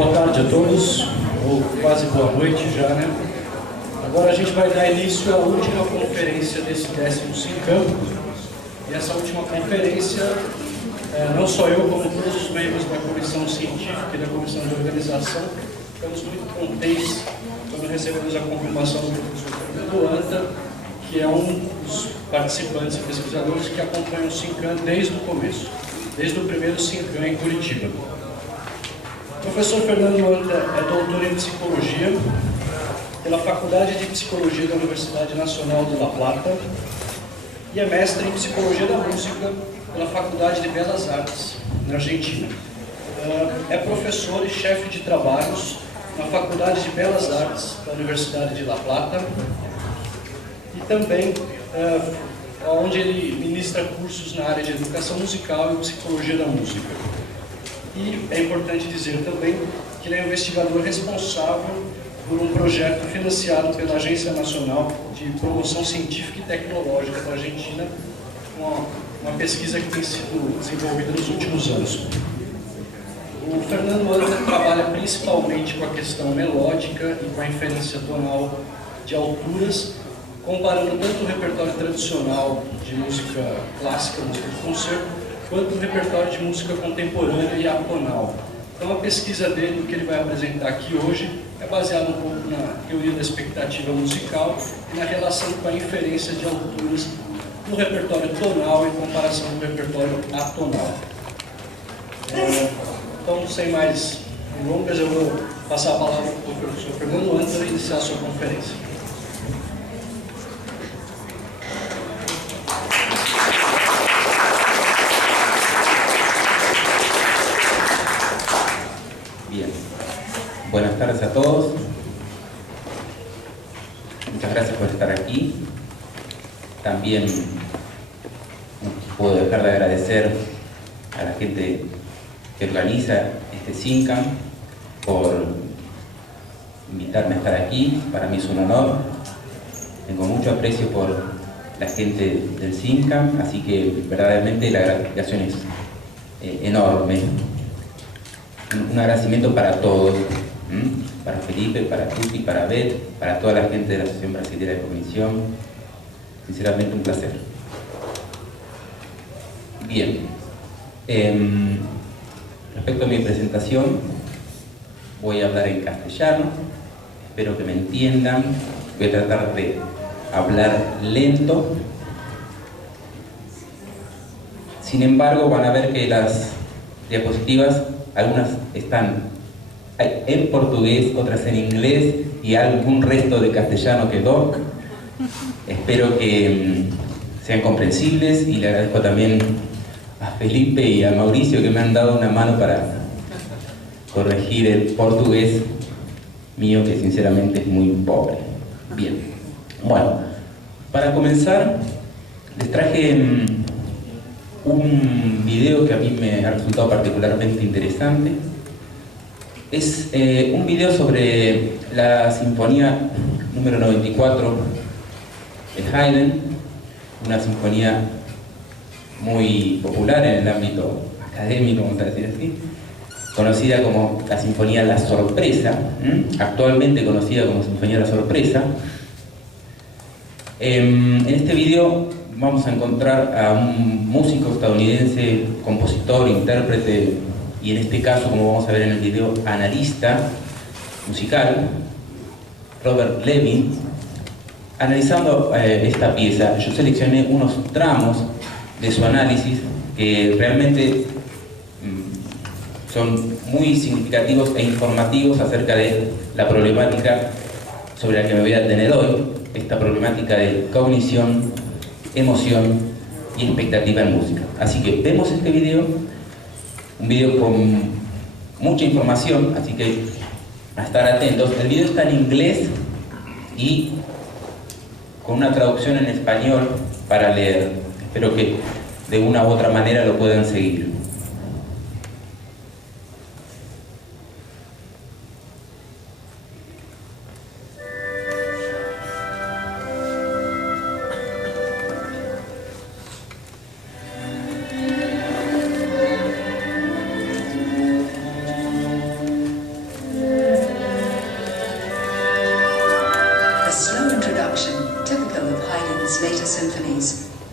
Boa tarde a todos, ou quase boa noite já, né? Agora a gente vai dar início à última conferência desse 10º Sincam. E essa última conferência, não só eu, como todos os membros da comissão científica e da comissão de organização, ficamos muito contentes quando recebemos a confirmação do professor Fernando Anta, que é um dos participantes e pesquisadores que acompanham o Sincam desde o começo, desde o primeiro Sincam em Curitiba. O professor Fernando Anta é doutor em Psicologia pela Faculdade de Psicologia da Universidade Nacional de La Plata e é mestre em Psicologia da Música pela Faculdade de Belas Artes, na Argentina. É professor e chefe de trabalhos na Faculdade de Belas Artes da Universidade de La Plata e também onde ele ministra cursos na área de Educação Musical e Psicologia da Música. E é importante dizer também que ele é investigador responsável por um projeto financiado pela Agência Nacional de Promoção Científica e Tecnológica da Argentina, uma pesquisa que tem sido desenvolvida nos últimos anos. O Fernando Anta trabalha principalmente com a questão melódica e com a inferência tonal de alturas, comparando tanto o repertório tradicional de música clássica, música de concerto, quanto o repertório de música contemporânea e atonal. Então a pesquisa dele, o que ele vai apresentar aqui hoje, é baseada um pouco na teoria da expectativa musical e na relação com a inferência de alturas no repertório tonal em comparação com o repertório atonal. Então, sem mais delongas, eu vou passar a palavra para o professor Fernando Anta para iniciar a sua conferência. Buenas tardes a todos. Muchas gracias por estar aquí. También no puedo dejar de agradecer a la gente que organiza este Sincam por invitarme a estar aquí. Para mí es un honor. Tengo mucho aprecio por la gente del Sincam, así que verdaderamente la gratificación es enorme. Un agradecimiento para todos. Para Felipe, para Tuti, para Beth, para toda la gente de la Asociación Brasileña de Cognición. Sinceramente un placer. Bien. Respecto a mi presentación, voy a hablar en castellano. Espero que me entiendan. Voy a tratar de hablar lento. Sin embargo, van a ver que las diapositivas, algunas están en portugués, otras en inglés y algún resto de castellano quedó. Espero que sean comprensibles y le agradezco también a Felipe y a Mauricio que me han dado una mano para corregir el portugués mío, que sinceramente es muy pobre. Bien, bueno, para comenzar les traje un video que a mí me ha resultado particularmente interesante. Es un video sobre la Sinfonía número 94 de Haydn, una sinfonía muy popular en el ámbito académico, vamos a decir así, conocida como la Sinfonía La Sorpresa, actualmente conocida como Sinfonía La Sorpresa. En este video vamos a encontrar a un músico estadounidense, compositor, intérprete, y en este caso, como vamos a ver en el video, analista musical, Robert Levin. Analizando esta pieza, yo seleccioné unos tramos de su análisis que realmente son muy significativos e informativos acerca de la problemática sobre la que me voy a detener hoy, esta problemática de cognición, emoción y expectativa en música. Así que vemos este video, un video con mucha información, así que a estar atentos. El video está en inglés y con una traducción en español para leer. Espero que de una u otra manera lo puedan seguir.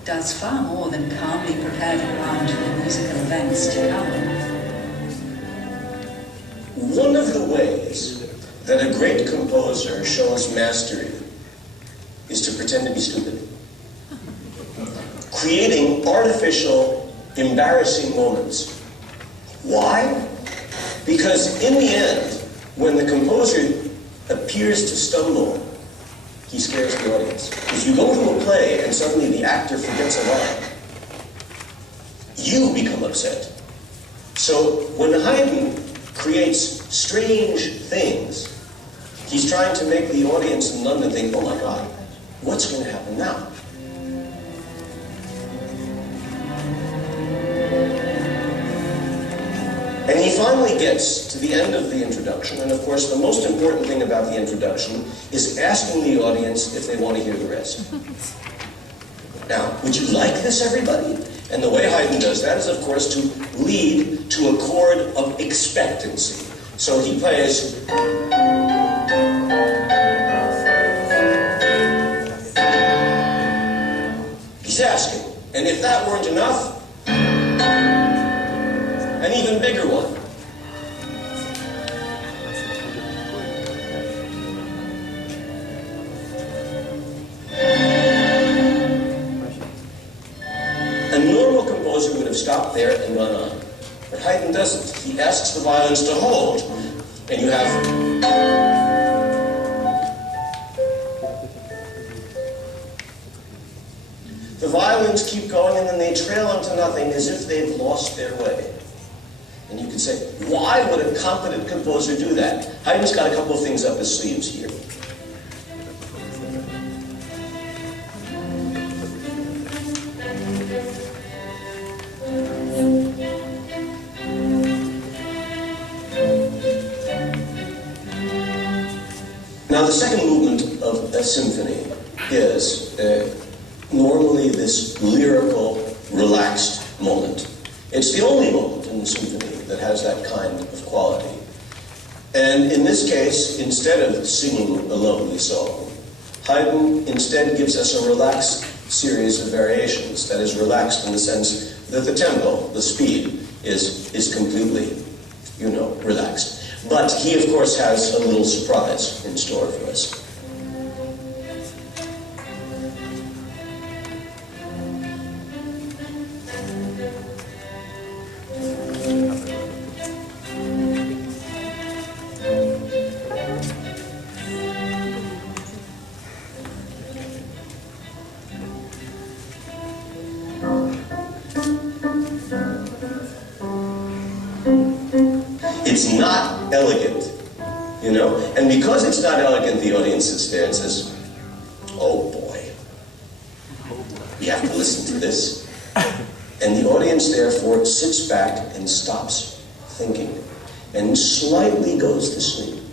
does far more than calmly prepare the ground for the musical events to come. One of the ways that a great composer shows mastery is to pretend to be stupid. Creating artificial, embarrassing moments. Why? Because in the end, when the composer appears to stumble, he scares the audience. If you go to a play and suddenly the actor forgets a line, you become upset. So when Haydn creates strange things, he's trying to make the audience in London think, oh my God, what's going to happen now? And he finally gets to the end of the introduction, and of course the most important thing about the introduction is asking the audience if they want to hear the rest. Now, would you like this, everybody? And the way Haydn does that is, of course, to lead to a chord of expectancy. So he plays... He's asking, and if that weren't enough, an even bigger one. A normal composer would have stopped there and gone on. But Haydn doesn't. He asks the violins to hold, and you have... The violins keep going and then they trail into nothing as if they've lost their way. And you could say, why would a competent composer do that? Haydn's got a couple of things up his sleeves here. Now, the second movement of a symphony is normally this lyrical, relaxed moment. It's the only moment in the symphony that has that kind of quality. And in this case, instead of singing a lonely song, Haydn instead gives us a relaxed series of variations that is relaxed in the sense that the tempo, the speed, is completely, relaxed. But he, of course, has a little surprise in store for us. It's not elegant, and because it's not elegant, the audience sits there and says, oh boy, we have to listen to this. And the audience, therefore, sits back and stops thinking and slightly goes to sleep.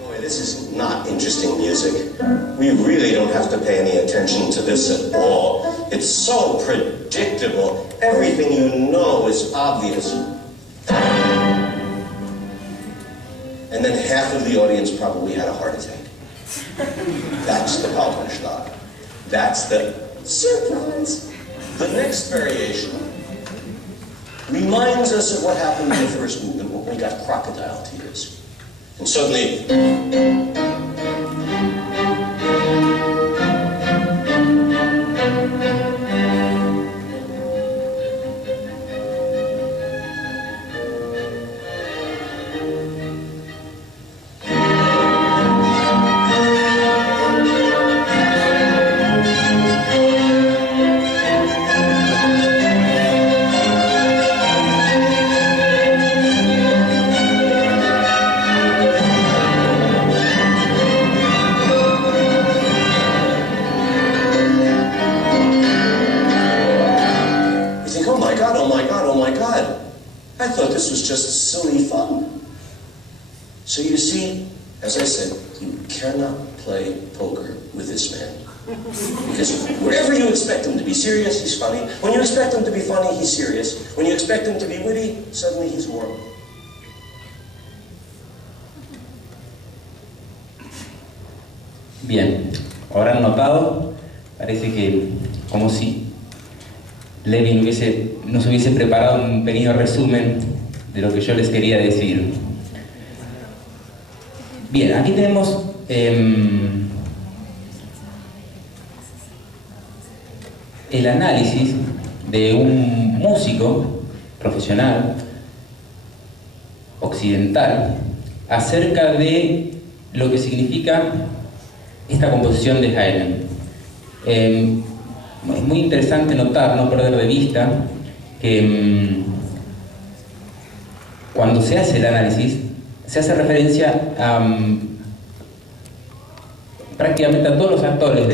Boy, this is not interesting music. We really don't have to pay any attention to this at all. It's so predictable. Everything you know is obvious. And then half of the audience probably had a heart attack. That's the Paukenschlag. That's the surprise. The next variation reminds us of what happened in the first movement when we got crocodile tears. And suddenly... I thought this was just silly fun. So you see, as I said, you cannot play poker with this man. Because wherever you expect him to be serious, he's funny. When you expect him to be funny, he's serious. When you expect him to be witty, suddenly he's warm. Bien, habrán notado, parece que como si Levin nos hubiese preparado un pequeño resumen de lo que yo les quería decir. Bien, aquí tenemos el análisis de un músico profesional occidental acerca de lo que significa esta composición de Haydn. Es muy interesante notar, no perder de vista, que cuando se hace el análisis, se hace referencia a prácticamente a todos los actores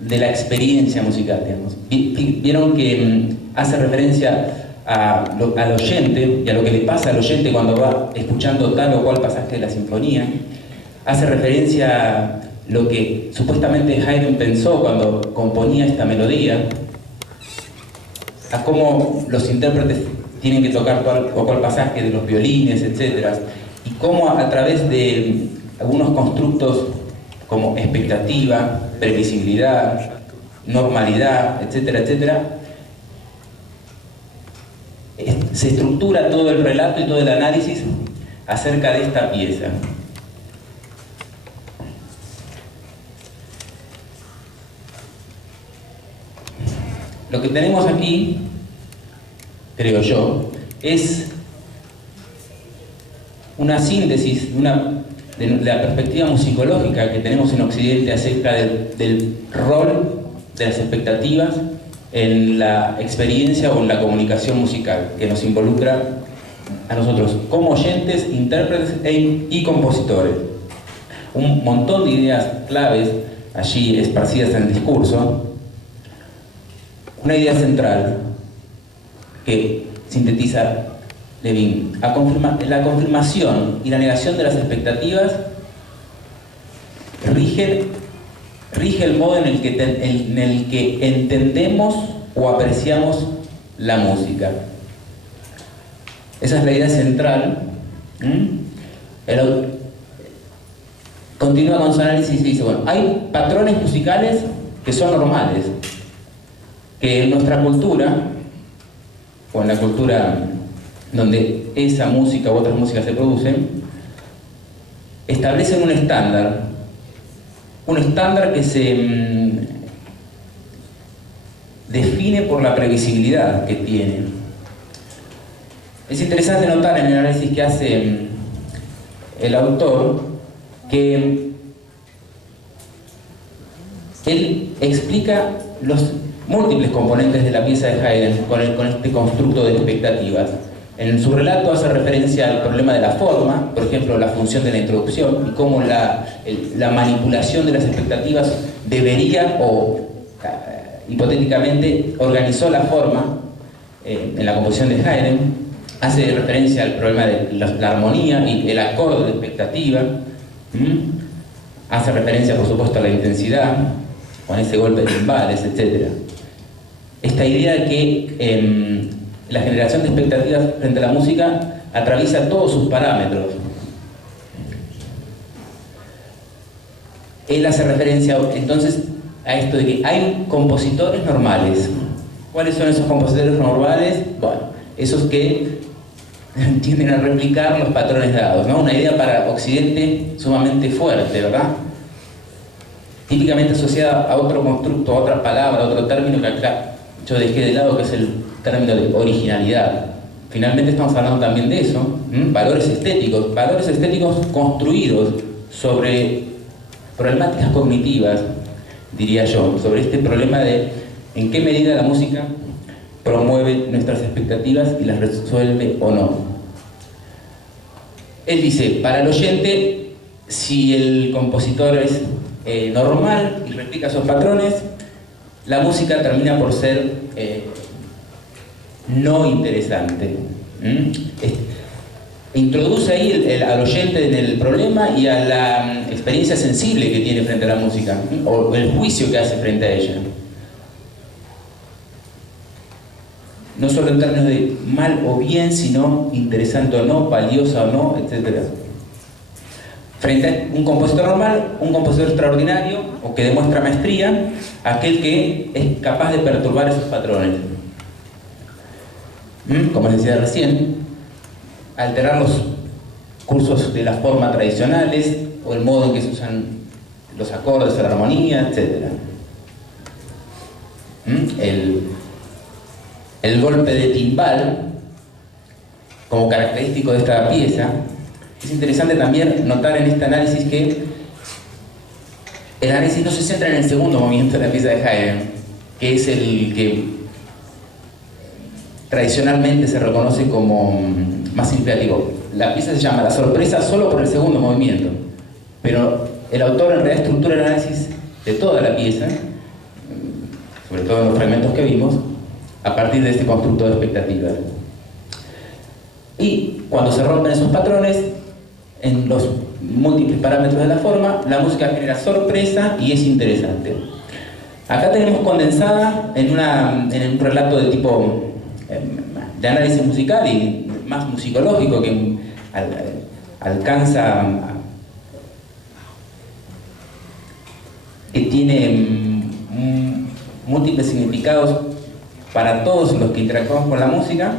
de la experiencia musical, digamos. Vieron que hace referencia al oyente y a lo que le pasa al oyente cuando va escuchando tal o cual pasaje de la sinfonía. Hace referencia a lo que supuestamente Haydn pensó cuando componía esta melodía, a cómo los intérpretes tienen que tocar tal o cual pasaje de los violines, etc. Y cómo a través de algunos constructos como expectativa, previsibilidad, normalidad, etcétera, etcétera, se estructura todo el relato y todo el análisis acerca de esta pieza. Lo que tenemos aquí, creo yo, es una síntesis de la perspectiva musicológica que tenemos en Occidente acerca del rol de las expectativas en la experiencia o en la comunicación musical, que nos involucra a nosotros como oyentes, intérpretes y compositores. Un montón de ideas claves allí esparcidas en el discurso. Una idea central que sintetiza Levin: la confirmación y la negación de las expectativas rige el modo en el que entendemos o apreciamos la música. Esa es la idea central. Continúa con su análisis y dice, bueno, hay patrones musicales que son normales, que en nuestra cultura, o en la cultura donde esa música u otras músicas se producen, establecen un estándar que se define por la previsibilidad que tiene. Es interesante notar en el análisis que hace el autor que él explica los múltiples componentes de la pieza de Haydn con este constructo de expectativas. En su relato hace referencia al problema de la forma, por ejemplo, la función de la introducción y cómo la manipulación de las expectativas debería o hipotéticamente organizó la forma en la composición de Haydn. Hace referencia al problema de la armonía y el acorde de expectativa. Hace referencia, por supuesto, a la intensidad, con ese golpe de timbales, etc. Esta idea de que la generación de expectativas frente a la música atraviesa todos sus parámetros. Él hace referencia entonces a esto de que hay compositores normales. ¿Cuáles son esos compositores normales? Bueno, esos que tienden a replicar los patrones dados, ¿no? Una idea para Occidente sumamente fuerte, ¿verdad? Típicamente asociada a otro constructo, a otra palabra, a otro término que acá yo dejé de lado, que es el término de originalidad. Finalmente estamos hablando también de eso, valores estéticos construidos sobre problemáticas cognitivas, diría yo, sobre este problema de en qué medida la música promueve nuestras expectativas y las resuelve o no. Él dice, para el oyente, si el compositor es normal y replica esos patrones, la música termina por ser no interesante. Introduce ahí al oyente en el problema y a la experiencia sensible que tiene frente a la música, o el juicio que hace frente a ella. No solo en términos de mal o bien, sino interesante o no, valiosa o no, etc. Frente a un compositor normal, un compositor extraordinario o que demuestra maestría, aquel que es capaz de perturbar esos patrones. Como les decía recién, alterar los cursos de la forma tradicionales o el modo en que se usan los acordes o la armonía, etc. El golpe de timbal como característico de esta pieza. Es interesante también notar en este análisis que el análisis no se centra en el segundo movimiento de la pieza de Haydn, que es el que tradicionalmente se reconoce como más significativo. La pieza se llama La sorpresa solo por el segundo movimiento, pero el autor en realidad estructura el análisis de toda la pieza, sobre todo en los fragmentos que vimos, a partir de este constructo de expectativa. Y cuando se rompen esos patrones, en los múltiples parámetros de la forma, la música genera sorpresa y es interesante. Acá tenemos condensada en un relato de tipo de análisis musical y más musicológico que alcanza, que tiene múltiples significados para todos los que interactuamos con la música,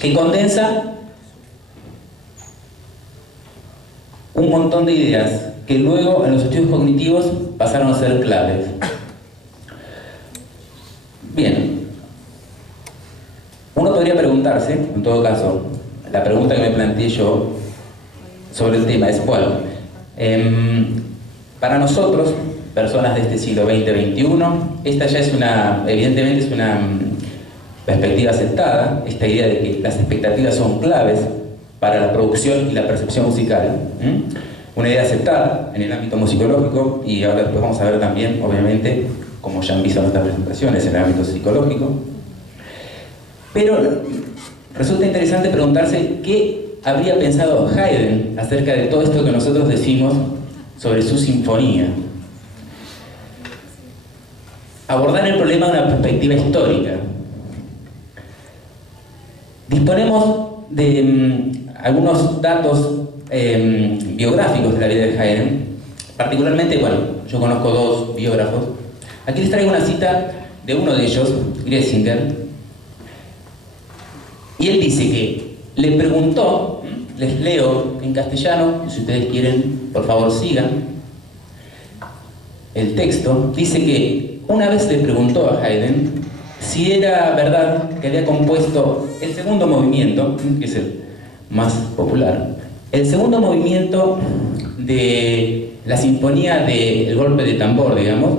que condensa un montón de ideas que luego en los estudios cognitivos pasaron a ser claves. Bien, uno podría preguntarse, en todo caso, la pregunta que me planteé yo sobre el tema es, bueno, para nosotros, personas de este siglo XX-XXI, esta ya es evidentemente es una perspectiva aceptada, esta idea de que las expectativas son claves para la producción y la percepción musical. Una idea aceptada en el ámbito musicológico, y ahora después vamos a ver también, obviamente, como ya han visto en nuestras presentaciones, en el ámbito psicológico. Pero resulta interesante preguntarse qué habría pensado Haydn acerca de todo esto que nosotros decimos sobre su sinfonía. Abordar el problema de una perspectiva histórica. Disponemos de algunos datos biográficos de la vida de Haydn. Particularmente, bueno, yo conozco dos biógrafos. Aquí les traigo una cita de uno de ellos, Gressinger, y él dice que le preguntó, les leo en castellano, y si ustedes quieren, por favor sigan el texto. Dice que una vez le preguntó a Haydn si era verdad que había compuesto el segundo movimiento, que es el más popular, el segundo movimiento de la sinfonía del golpe de tambor, digamos,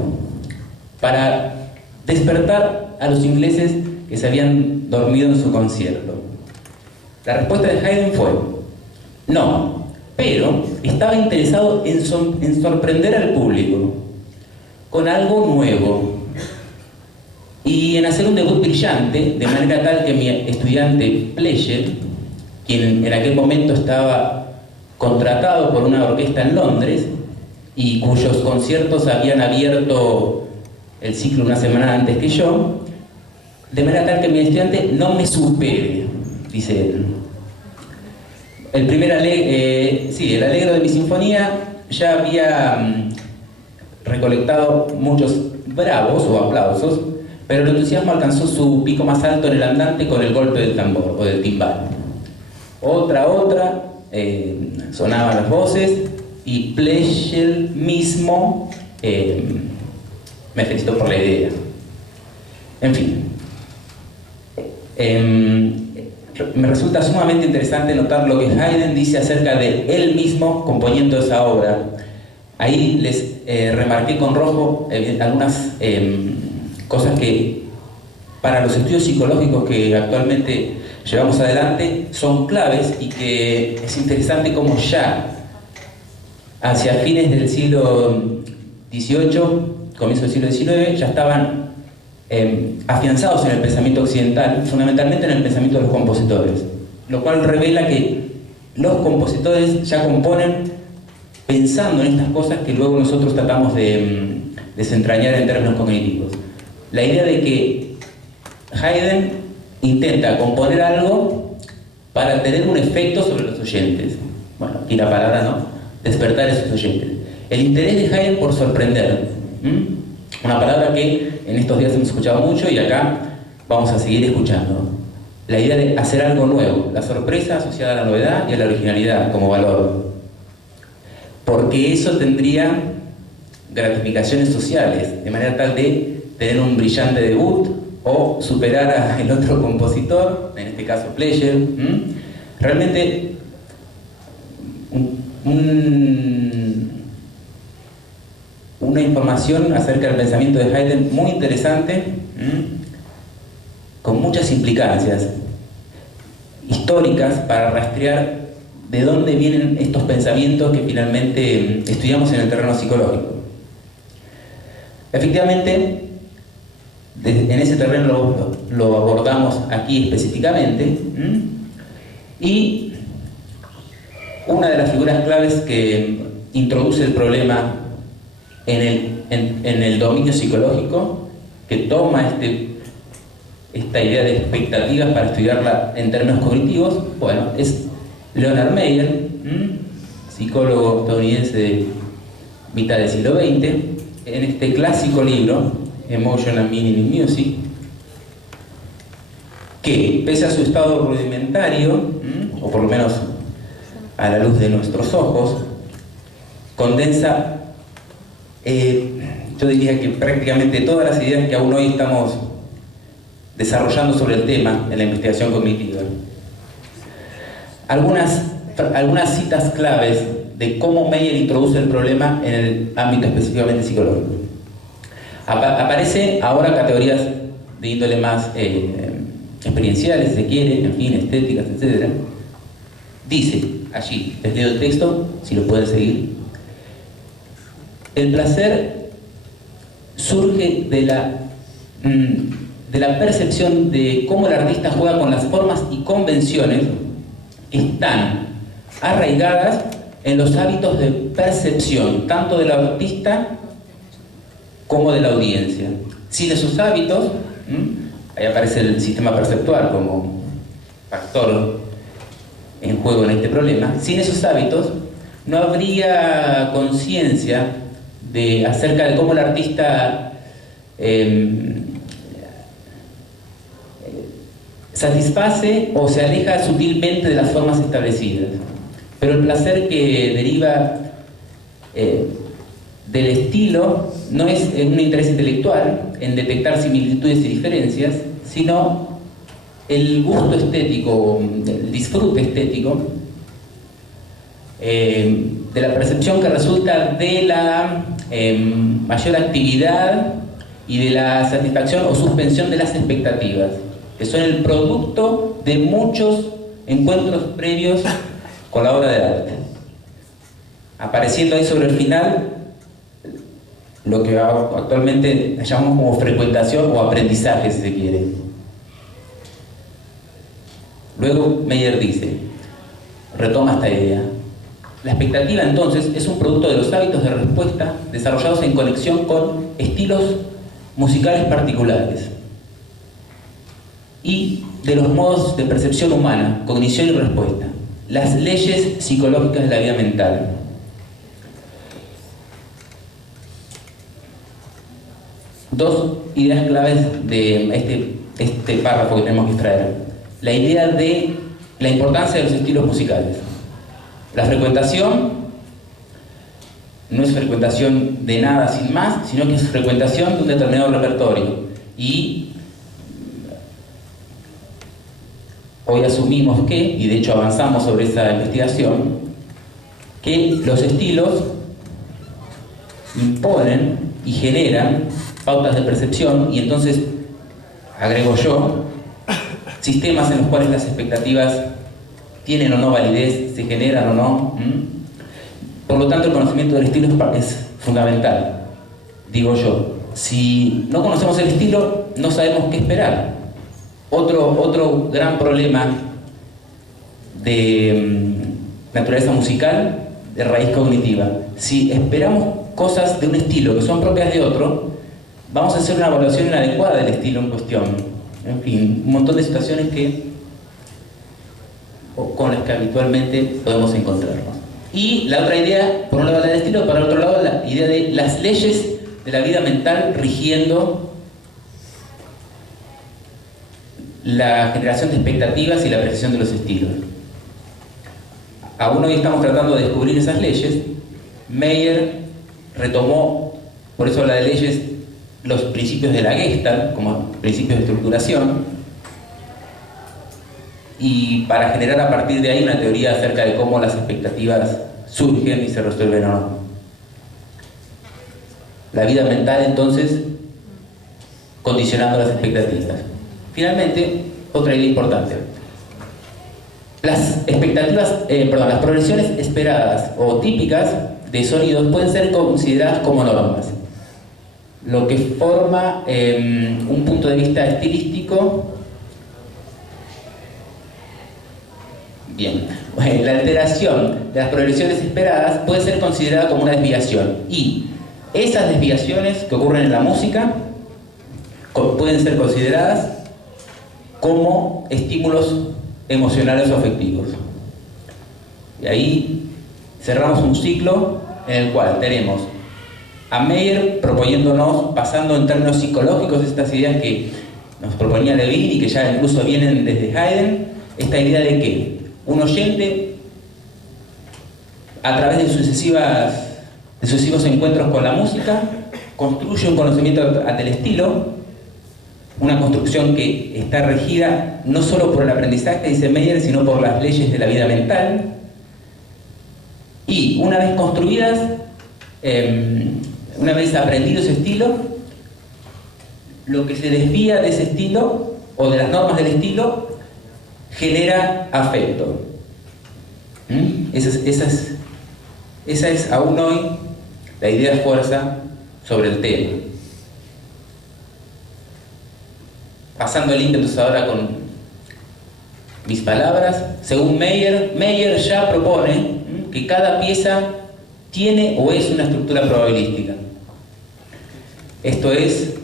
para despertar a los ingleses que se habían dormido en su concierto. La respuesta de Haydn fue no, pero estaba interesado en sorprender al público con algo nuevo y en hacer un debut brillante, de manera tal que mi estudiante Pleyel, quien en aquel momento estaba contratado por una orquesta en Londres y cuyos conciertos habían abierto el ciclo una semana antes que yo, de manera tal que mi estudiante no me supere, dice él. El alegro de mi sinfonía ya había recolectado muchos bravos o aplausos, pero el entusiasmo alcanzó su pico más alto en el andante con el golpe del tambor o del timbal. Otra, sonaban las voces y Pleyel mismo me felicitó por la idea. En fin, me resulta sumamente interesante notar lo que Haydn dice acerca de él mismo componiendo esa obra. Ahí les remarqué con rojo algunas cosas que para los estudios psicológicos que actualmente llevamos adelante son claves y que es interesante cómo ya hacia fines del siglo XVIII, comienzo del siglo XIX, ya estaban afianzados en el pensamiento occidental, fundamentalmente en el pensamiento de los compositores, lo cual revela que los compositores ya componen pensando en estas cosas que luego nosotros tratamos de desentrañar en términos cognitivos. La idea de que Haydn intenta componer algo para tener un efecto sobre los oyentes. Bueno, aquí la palabra no, despertar en sus oyentes. El interés de Haydn por sorprender, una palabra que en estos días hemos escuchado mucho y acá vamos a seguir escuchando. La idea de hacer algo nuevo, la sorpresa asociada a la novedad y a la originalidad como valor. Porque eso tendría gratificaciones sociales, de manera tal de tener un brillante debut o superar al otro compositor, en este caso Pleyel. Realmente una información acerca del pensamiento de Haydn muy interesante, con muchas implicancias históricas para rastrear de dónde vienen estos pensamientos que finalmente estudiamos en el terreno psicológico. Efectivamente, en ese terreno lo abordamos aquí específicamente, y una de las figuras claves que introduce el problema en el dominio psicológico, que toma esta idea de expectativas para estudiarla en términos cognitivos, bueno, es Leonard Meyer, psicólogo estadounidense de mitad del siglo XX, en este clásico libro, Emotional Meaning in Music, que pese a su estado rudimentario, o por lo menos a la luz de nuestros ojos, condensa, yo diría que prácticamente todas las ideas que aún hoy estamos desarrollando sobre el tema en la investigación cognitiva. Algunas citas claves de cómo Meyer introduce el problema en el ámbito específicamente psicológico. Aparece ahora categorías de índole más experienciales, si se quiere, en fin, estéticas, etc. Dice allí, les leo el texto, si lo pueden seguir: el placer surge de la percepción de cómo el artista juega con las formas y convenciones que están arraigadas en los hábitos de percepción, tanto del artista como de la audiencia. Sin esos hábitos, ahí aparece el sistema perceptual como factor en juego en este problema. Sin esos hábitos no habría conciencia acerca de cómo el artista satisface o se aleja sutilmente de las formas establecidas. Pero el placer que deriva del estilo no es un interés intelectual en detectar similitudes y diferencias, sino el gusto estético, el disfrute estético de la percepción que resulta de la mayor actividad y de la satisfacción o suspensión de las expectativas, que son el producto de muchos encuentros previos con la obra de arte. Apareciendo ahí sobre el final lo que actualmente llamamos como frecuentación o aprendizaje, si se quiere. Luego Meyer dice, retoma esta idea: la expectativa entonces es un producto de los hábitos de respuesta desarrollados en conexión con estilos musicales particulares y de los modos de percepción humana, cognición y respuesta, las leyes psicológicas de la vida mental. Dos ideas claves de este párrafo que tenemos que extraer: la idea de la importancia de los estilos musicales. La frecuentación no es frecuentación de nada sin más, sino que es frecuentación de un determinado repertorio. Y hoy asumimos que, y de hecho avanzamos sobre esa investigación, que los estilos imponen y generan pautas de percepción, y entonces, agrego yo, sistemas en los cuales las expectativas tienen o no validez, se generan o no. Por lo tanto, el conocimiento del estilo es fundamental. Digo yo, si no conocemos el estilo, no sabemos qué esperar. Otro gran problema de naturaleza musical, de raíz cognitiva: si esperamos cosas de un estilo que son propias de otro, vamos a hacer una evaluación inadecuada del estilo en cuestión. En fin, un montón de situaciones con las que habitualmente podemos encontrarnos. Y la otra idea, por un lado la del estilo, por el otro lado la idea de las leyes de la vida mental rigiendo la generación de expectativas y la apreciación de los estilos. Aún hoy estamos tratando de descubrir esas leyes. Meyer retomó, por eso habla de leyes, los principios de la Gestalt como principios de estructuración, y para generar a partir de ahí una teoría acerca de cómo las expectativas surgen y se resuelven o no. La vida mental, entonces, condicionando las expectativas. Finalmente, otra idea importante. Las expectativas, las progresiones esperadas o típicas de sonidos pueden ser consideradas como normas, lo que forma un punto de vista estilístico. Bien, la alteración de las progresiones esperadas puede ser considerada como una desviación, y esas desviaciones que ocurren en la música pueden ser consideradas como estímulos emocionales o afectivos. Y ahí cerramos un ciclo en el cual tenemos a Meyer proponiéndonos, pasando en términos psicológicos, estas ideas que nos proponía Levine y que ya incluso vienen desde Haydn, esta idea de que un oyente, a través de sucesivos encuentros con la música, construye un conocimiento ante el estilo, una construcción que está regida no solo por el aprendizaje, dice Meyer, sino por las leyes de la vida mental, y una vez construidas, una vez aprendido ese estilo, lo que se desvía de ese estilo o de las normas del estilo genera afecto. Esa es aún hoy la idea fuerza sobre el tema. Pasando el link entonces ahora con mis palabras, según Meyer ya propone que cada pieza tiene o es una estructura probabilística. Esto es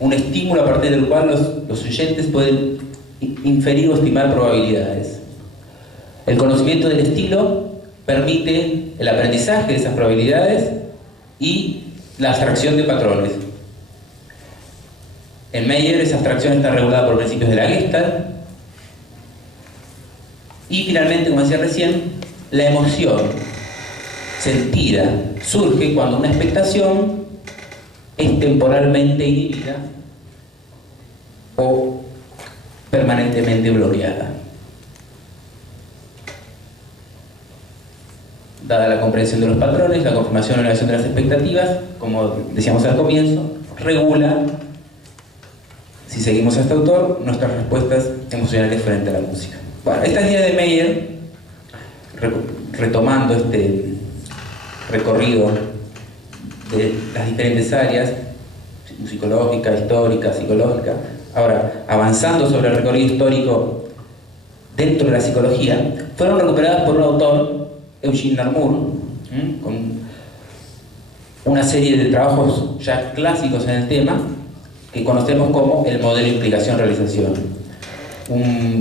un estímulo a partir del cual los oyentes pueden inferir o estimar probabilidades. El conocimiento del estilo permite el aprendizaje de esas probabilidades y la abstracción de patrones. En Meyer esa abstracción está regulada por principios de la Gestalt. Y finalmente, como decía recién, la emoción sentida surge cuando una expectación es temporalmente inhibida o permanentemente bloqueada. Dada la comprensión de los patrones, la confirmación o negación de las expectativas, como decíamos al comienzo, regula, si seguimos a este autor, nuestras respuestas emocionales frente a la música. Bueno, esta idea de Meyer, retomando este recorrido de las diferentes áreas, musicológica, histórica, psicológica, ahora avanzando sobre el recorrido histórico dentro de la psicología, fueron recuperadas por un autor, Eugene Narmour, con una serie de trabajos ya clásicos en el tema, que conocemos como el modelo implicación-realización.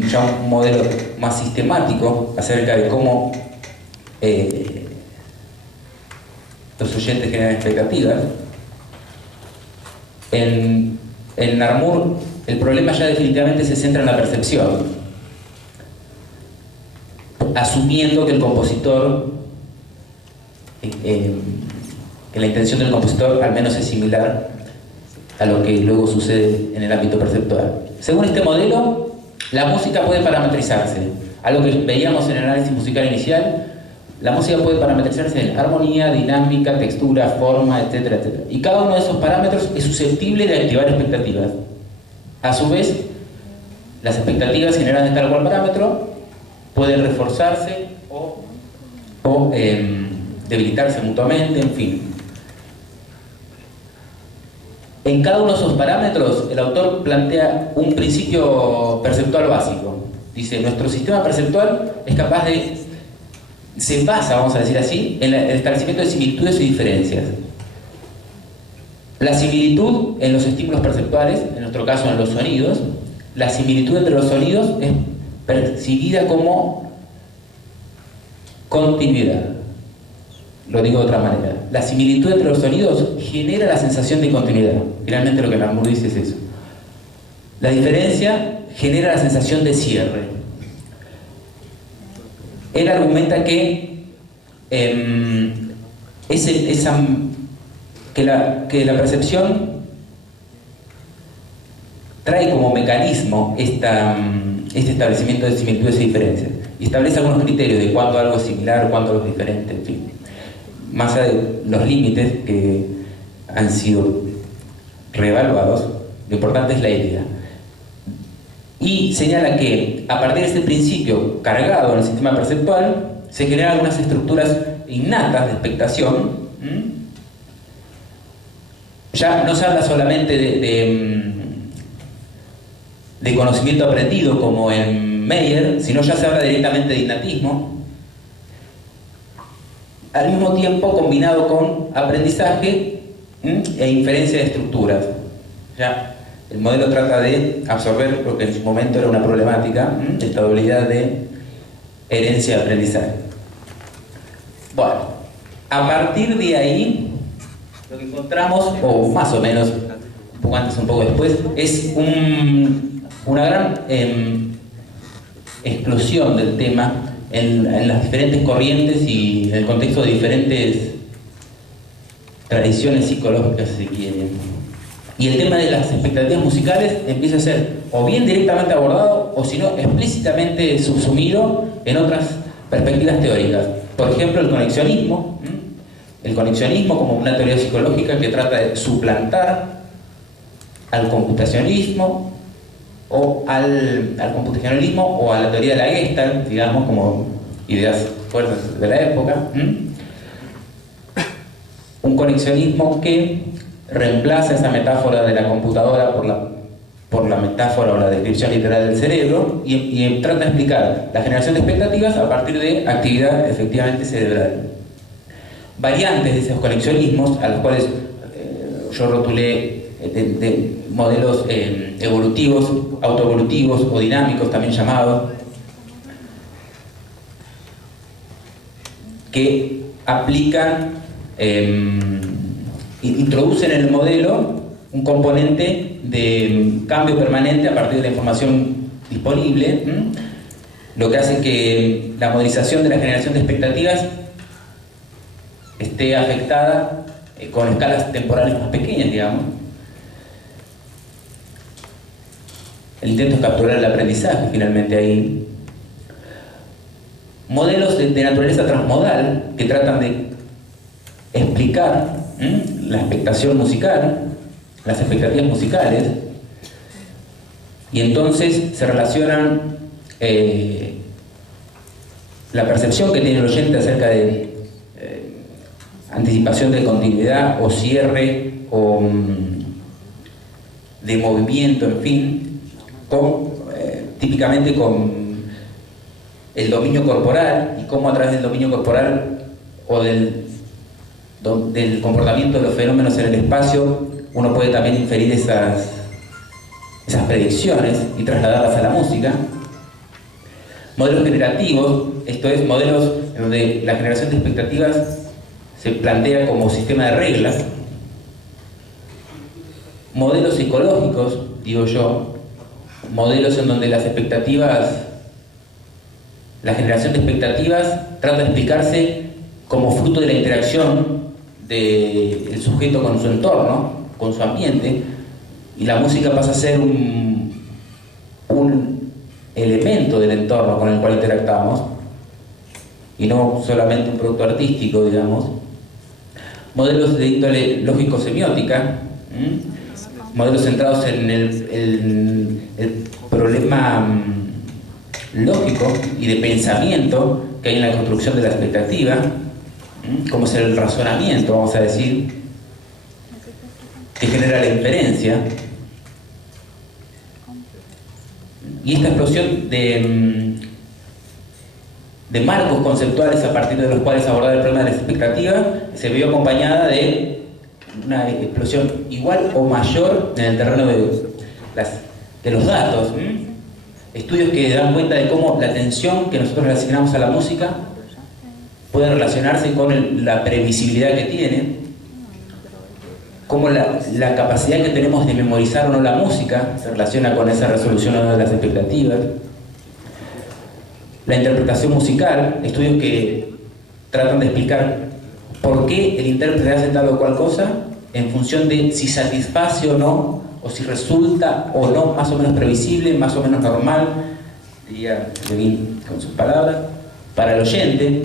Ya un modelo más sistemático acerca de cómo los oyentes generan expectativas. En Narmour el problema ya definitivamente se centra en la percepción, asumiendo que el compositor, que la intención del compositor al menos es similar a lo que luego sucede en el ámbito perceptual. Según este modelo, la música puede parametrizarse. Algo que veíamos en el análisis musical inicial, la música puede parametrizarse en armonía, dinámica, textura, forma, etcétera, etcétera. Y cada uno de esos parámetros es susceptible de activar expectativas. A su vez, las expectativas generadas en tal cual parámetro pueden reforzarse o debilitarse mutuamente, en fin. En cada uno de esos parámetros, el autor plantea un principio perceptual básico. Dice, nuestro sistema perceptual es capaz de... se basa, vamos a decir así, en el establecimiento de similitudes y diferencias. La similitud en los estímulos perceptuales, en nuestro caso en los sonidos, la similitud entre los sonidos es percibida como continuidad. Lo digo de otra manera. La similitud entre los sonidos genera la sensación de continuidad. Finalmente lo que Lamour dice es eso. La diferencia genera la sensación de cierre. Él argumenta que, que la percepción trae como mecanismo este establecimiento de similitudes y diferencias. Y establece algunos criterios de cuándo algo es similar, cuándo algo es diferente, en fin. Más allá de los límites que han sido reevaluados, lo importante es la idea. Y señala que a partir de este principio cargado en el sistema perceptual se generan algunas estructuras innatas de expectación. Ya no se habla solamente de conocimiento aprendido como en Meyer, sino ya se habla directamente de innatismo, al mismo tiempo combinado con aprendizaje e inferencia de estructuras. Ya el modelo trata de absorber lo que en su momento era una problemática, esta dobilidad de herencia de aprendizaje. Bueno, a partir de ahí, lo que encontramos, o más o menos, un poco antes, un poco después, es una gran explosión del tema en las diferentes corrientes y en el contexto de diferentes tradiciones psicológicas, si quieren. Y el tema de las expectativas musicales empieza a ser o bien directamente abordado o si no explícitamente subsumido en otras perspectivas teóricas. Por ejemplo, el conexionismo. El conexionismo como una teoría psicológica que trata de suplantar al computacionalismo o a la teoría de la Gestalt, digamos, como ideas fuertes de la época. Un conexionismo que reemplaza esa metáfora de la computadora por la metáfora o la descripción literal del cerebro y trata de explicar la generación de expectativas a partir de actividad efectivamente cerebral. Variantes de esos conexionismos, a los cuales yo rotulé de modelos evolutivos, autoevolutivos o dinámicos también llamados, que aplican, introducen en el modelo un componente de cambio permanente a partir de la información disponible, lo que hace que la modelización de la generación de expectativas esté afectada con escalas temporales más pequeñas, digamos. El intento es capturar el aprendizaje finalmente ahí. Modelos de naturaleza transmodal que tratan de explicar la expectación musical, las expectativas musicales, y entonces se relacionan la percepción que tiene el oyente acerca de anticipación de continuidad o cierre o de movimiento, en fin, típicamente con el dominio corporal y cómo a través del dominio corporal o del comportamiento de los fenómenos en el espacio uno puede también inferir esas predicciones y trasladarlas a la música. Modelos generativos, esto es, modelos en donde la generación de expectativas se plantea como sistema de reglas. Modelos psicológicos, digo yo, modelos en donde las expectativas, la generación de expectativas trata de explicarse como fruto de la interacción del sujeto con su entorno, con su ambiente, y la música pasa a ser un elemento del entorno con el cual interactuamos y no solamente un producto artístico, digamos. Modelos de índole lógico-semiótica, modelos centrados en el problema lógico y de pensamiento que hay en la construcción de la expectativa, como es el razonamiento, vamos a decir, que genera la inferencia. Y esta explosión de marcos conceptuales a partir de los cuales abordar el problema de la expectativa se vio acompañada de una explosión igual o mayor en el terreno de los datos. Estudios que dan cuenta de cómo la atención que nosotros le asignamos a la música puede relacionarse con la previsibilidad que tiene, cómo la capacidad que tenemos de memorizar o no la música se relaciona con esa resolución o no de las expectativas. La interpretación musical, estudios que tratan de explicar por qué el intérprete hace tal o cual cosa en función de si satisface o no, o si resulta o no más o menos previsible, más o menos normal, diría Levin con sus palabras, para el oyente.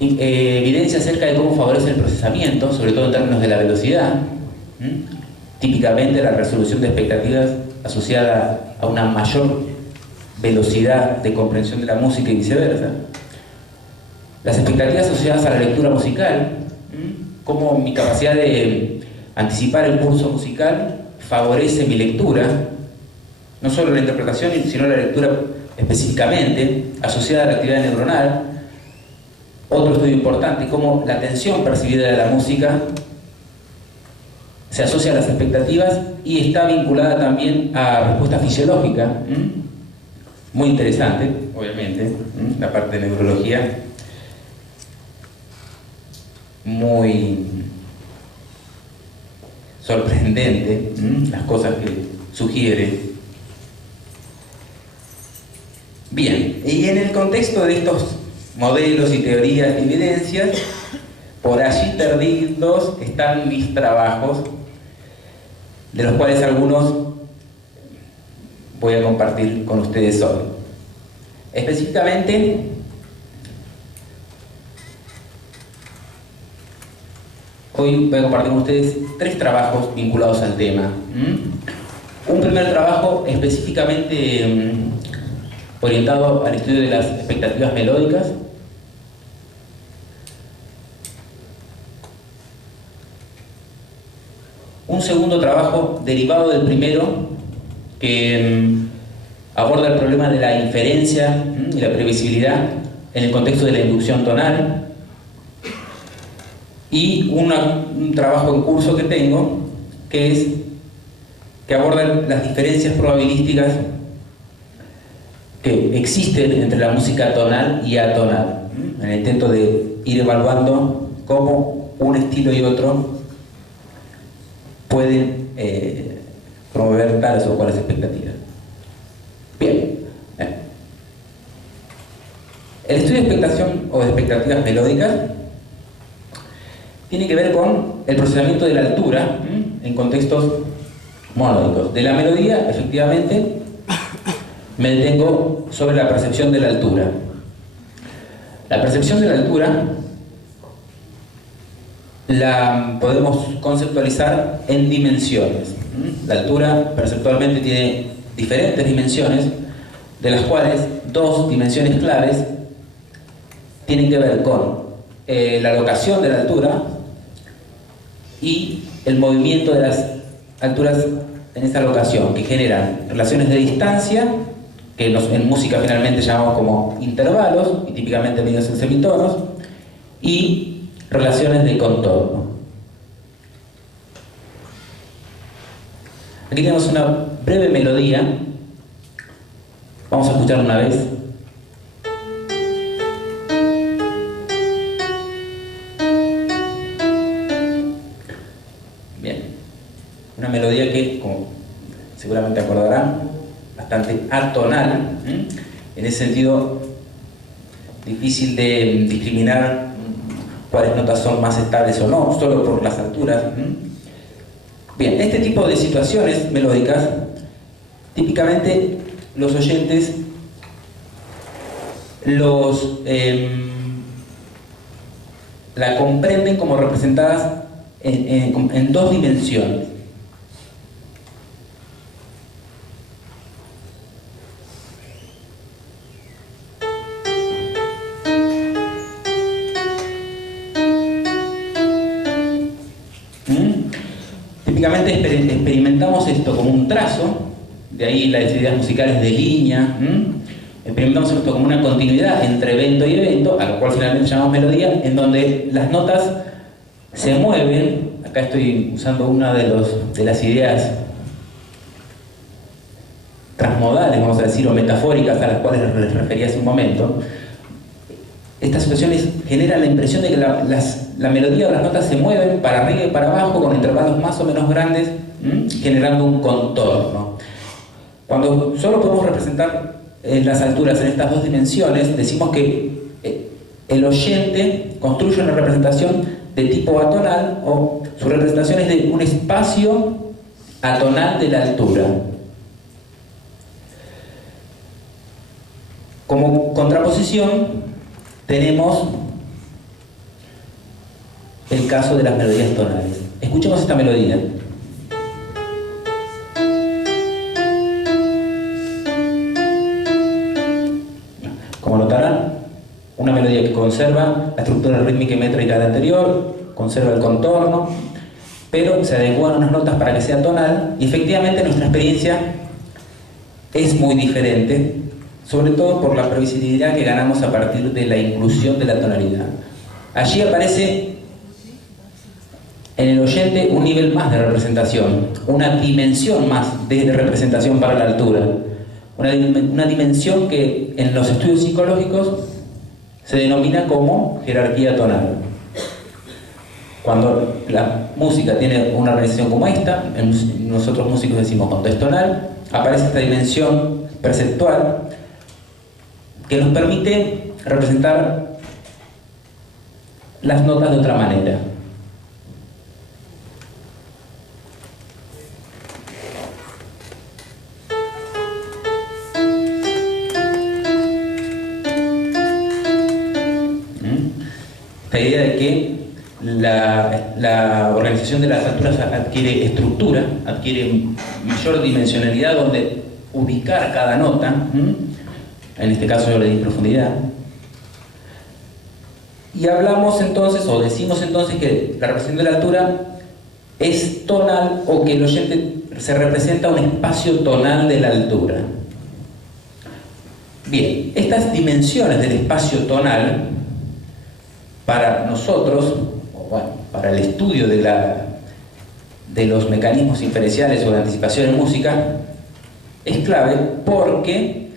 Evidencia acerca de cómo favorece el procesamiento, sobre todo en términos de la velocidad. Típicamente la resolución de expectativas asociada a una mayor velocidad de comprensión de la música y viceversa. Las expectativas asociadas a la lectura musical, cómo mi capacidad de anticipar el curso musical favorece mi lectura, no solo la interpretación, sino la lectura específicamente, asociada a la actividad neuronal. Otro estudio importante, cómo la atención percibida de la música se asocia a las expectativas y está vinculada también a respuesta fisiológica. Muy interesante, obviamente, la parte de neurología. Muy sorprendente, las cosas que sugiere. Bien, y en el contexto de estos modelos y teorías y evidencias, por allí perdidos están mis trabajos, de los cuales algunos voy a compartir con ustedes hoy. Específicamente, hoy voy a compartir con ustedes 3 trabajos vinculados al tema. Un primer trabajo específicamente orientado al estudio de las expectativas melódicas. Un segundo trabajo derivado del primero que aborda el problema de la inferencia y la previsibilidad en el contexto de la inducción tonal. Y un trabajo en curso que tengo que aborda las diferencias probabilísticas que existen entre la música tonal y atonal, en el intento de ir evaluando cómo un estilo y otro pueden promover tales o cuales expectativas. Bien. El estudio de expectación o de expectativas melódicas tiene que ver con el procesamiento de la altura en contextos monódicos. De la melodía, efectivamente, me detengo sobre la percepción de la altura. La percepción de la altura la podemos conceptualizar en dimensiones. La altura perceptualmente tiene diferentes dimensiones, de las cuales 2 dimensiones claves tienen que ver con la locación de la altura y el movimiento de las alturas en esa locación, que generan relaciones de distancia, que en música finalmente llamamos como intervalos, y típicamente medidos en semitonos, y relaciones de contorno. Aquí tenemos una breve melodía, vamos a escucharla una vez. Bien, una melodía que, como seguramente acordarán, bastante atonal, en ese sentido difícil de discriminar cuáles notas son más estables o no, solo por las alturas. Bien, este tipo de situaciones melódicas, típicamente los oyentes la comprenden como representadas en 2 dimensiones. Típicamente experimentamos esto como un trazo, de ahí las ideas musicales de línea. Experimentamos esto como una continuidad entre evento y evento, a lo cual finalmente llamamos melodía, en donde las notas se mueven. Acá estoy usando una de las ideas transmodales, vamos a decir, o metafóricas, a las cuales les refería hace un momento. Estas situaciones generan la impresión de que la melodía o las notas se mueven para arriba y para abajo con intervalos más o menos grandes, generando un contorno. Cuando solo podemos representar las alturas en estas dos dimensiones, decimos que el oyente construye una representación de tipo atonal, o su representación es de un espacio atonal de la altura. Como contraposición tenemos el caso de las melodías tonales. Escuchemos esta melodía. Como notarán, una melodía que conserva la estructura rítmica y métrica de la anterior, conserva el contorno, pero se adecuan unas notas para que sea tonal, y efectivamente nuestra experiencia es muy diferente, sobre todo por la previsibilidad que ganamos a partir de la inclusión de la tonalidad. Allí aparece en el oyente un nivel más de representación, una dimensión más de representación para la altura, una dimensión que en los estudios psicológicos se denomina como jerarquía tonal. Cuando la música tiene una organización como esta, nosotros músicos decimos contexto tonal, aparece esta dimensión perceptual que nos permite representar las notas de otra manera. Esta idea de que la organización de las alturas adquiere estructura, adquiere mayor dimensionalidad donde ubicar cada nota, en este caso yo le di profundidad, y hablamos entonces, o decimos entonces, que la representación de la altura es tonal, o que el oyente se representa un espacio tonal de la altura. Bien, estas dimensiones del espacio tonal, para nosotros, bueno, para el estudio de los mecanismos inferenciales o de anticipación en música, es clave porque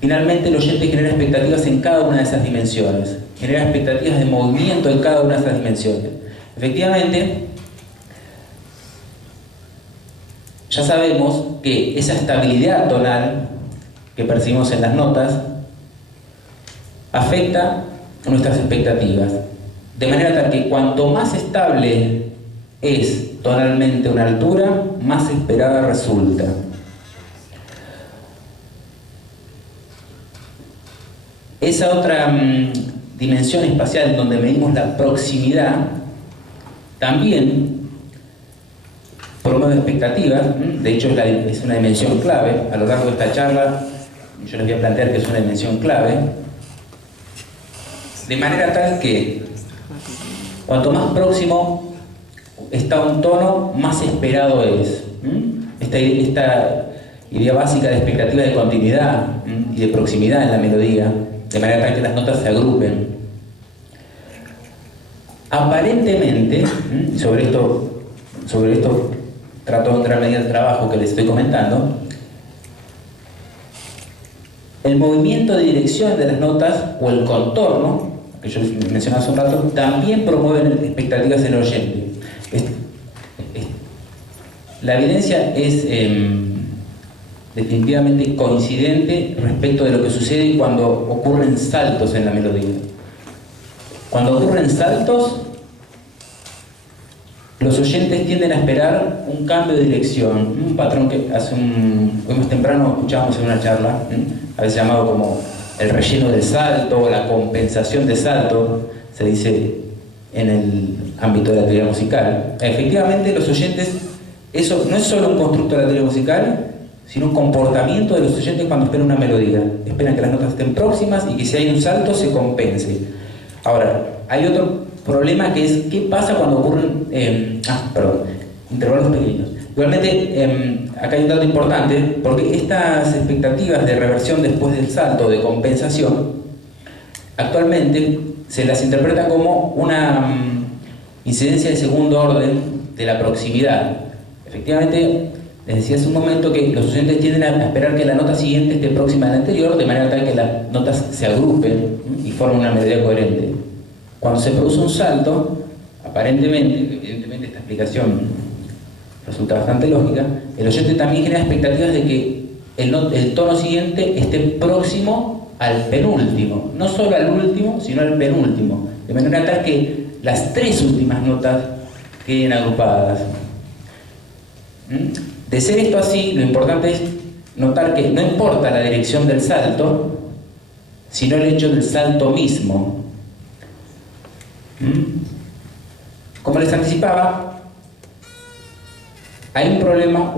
finalmente el oyente genera expectativas en cada una de esas dimensiones, genera expectativas de movimiento en cada una de esas dimensiones. Efectivamente, ya sabemos que esa estabilidad tonal que percibimos en las notas afecta nuestras expectativas, de manera tal que cuanto más estable es tonalmente una altura, más esperada resulta. Esa otra dimensión espacial donde medimos la proximidad también promueve expectativas. De hecho es una dimensión clave. A lo largo de esta charla yo les voy a plantear que es una dimensión clave, de manera tal que cuanto más próximo está un tono, más esperado es. Esta idea básica de expectativa de continuidad y de proximidad en la melodía, de manera tal que las notas se agrupen. Aparentemente, sobre esto trato en gran medida el trabajo que les estoy comentando, el movimiento de dirección de las notas o el contorno, que yo mencionaba hace un rato, también promueven expectativas en el oyente. La evidencia es definitivamente coincidente respecto de lo que sucede cuando ocurren saltos en la melodía. Cuando ocurren saltos, los oyentes tienden a esperar un cambio de dirección, un patrón que hoy más temprano escuchábamos en una charla, a veces llamado como el relleno del salto o la compensación de salto, se dice en el ámbito de la teoría musical. Efectivamente, los oyentes, eso no es solo un constructo de la teoría musical, sino un comportamiento de los oyentes cuando esperan una melodía. Esperan que las notas estén próximas y que si hay un salto se compense. Ahora, hay otro problema que es ¿qué pasa cuando ocurren intervalos pequeños? Igualmente, acá hay un dato importante, porque estas expectativas de reversión después del salto, de compensación, actualmente se las interpreta como una incidencia de segundo orden de la proximidad. Efectivamente, Les decía hace un momento que los oyentes tienden a esperar que la nota siguiente esté próxima a la anterior, de manera tal que las notas se agrupen y formen una melodía coherente. Cuando se produce un salto, aparentemente, evidentemente esta explicación resulta bastante lógica, el oyente también genera expectativas de que el tono siguiente esté próximo al penúltimo, no solo al último, sino al penúltimo, de manera tal que las tres últimas notas queden agrupadas. De ser esto así, lo importante es notar que no importa la dirección del salto, sino el hecho del salto mismo. Como les anticipaba, hay un problema,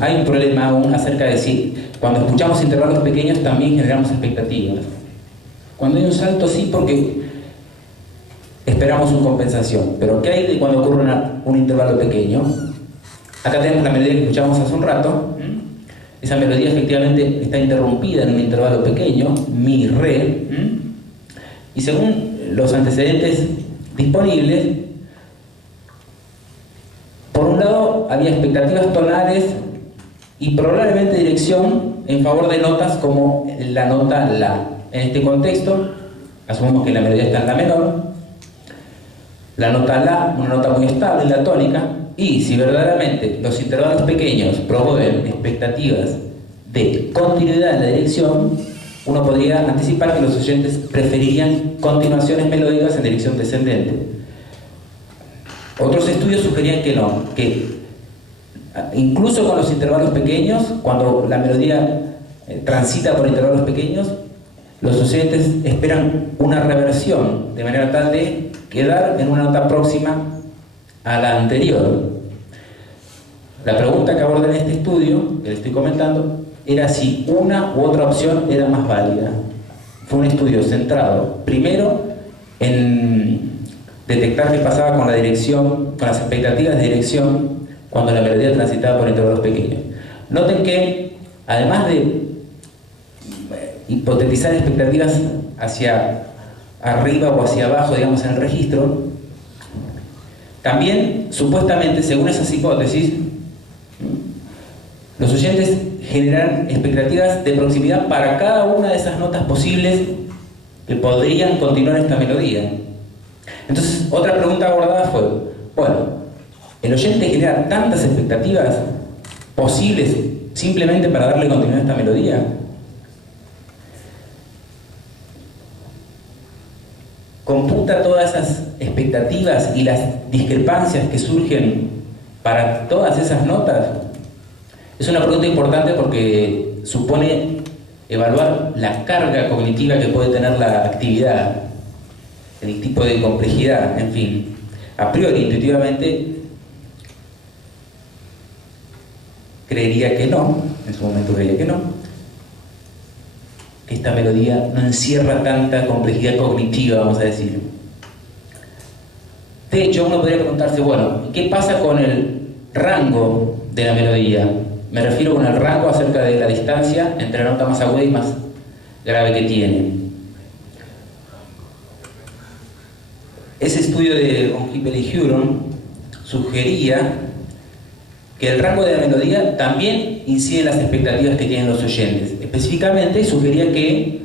hay un problema aún acerca de si cuando escuchamos intervalos pequeños también generamos expectativas. Cuando hay un salto sí, porque esperamos una compensación, pero ¿qué hay de cuando ocurre un intervalo pequeño? Acá tenemos la melodía que escuchamos hace un rato. Esa melodía efectivamente está interrumpida en un intervalo pequeño, mi, re, y según los antecedentes disponibles, por un lado había expectativas tonales y probablemente dirección en favor de notas como la nota la. En este contexto, asumimos que la melodía está en la menor, la nota la, una nota muy estable, la tónica, y si verdaderamente los intervalos pequeños promueven expectativas de continuidad en la dirección, uno podría anticipar que los oyentes preferirían continuaciones melódicas en dirección descendente. Otros estudios sugerían que no, que incluso con los intervalos pequeños, cuando la melodía transita por intervalos pequeños, los oyentes esperan una reversión, de manera tal de quedar en una nota próxima a la anterior. La pregunta que aborda en este estudio, que les estoy comentando, era si una u otra opción era más válida. Fue un estudio centrado, primero, en detectar qué pasaba con la dirección, con las expectativas de dirección cuando la melodía transitaba por intervalos pequeños. Noten que, además de hipotetizar expectativas hacia arriba o hacia abajo, digamos, en el registro, también, supuestamente, según esas hipótesis, los oyentes generan expectativas de proximidad para cada una de esas notas posibles que podrían continuar esta melodía. Entonces, otra pregunta abordada fue, bueno, ¿el oyente genera tantas expectativas posibles simplemente para darle continuidad a esta melodía? ¿Computa todas esas expectativas y las discrepancias que surgen para todas esas notas? Es una pregunta importante porque supone evaluar la carga cognitiva que puede tener la actividad, el tipo de complejidad, en fin. A priori, intuitivamente, creería que no, en su momento creía que no, que esta melodía no encierra tanta complejidad cognitiva, vamos a decir. De hecho, uno podría preguntarse, bueno, ¿qué pasa con el rango de la melodía? Me refiero con el rango acerca de la distancia entre la nota más aguda y más grave que tiene. Ese estudio de von Hippel y Huron sugería que el rango de la melodía también incide en las expectativas que tienen los oyentes. Específicamente sugería que,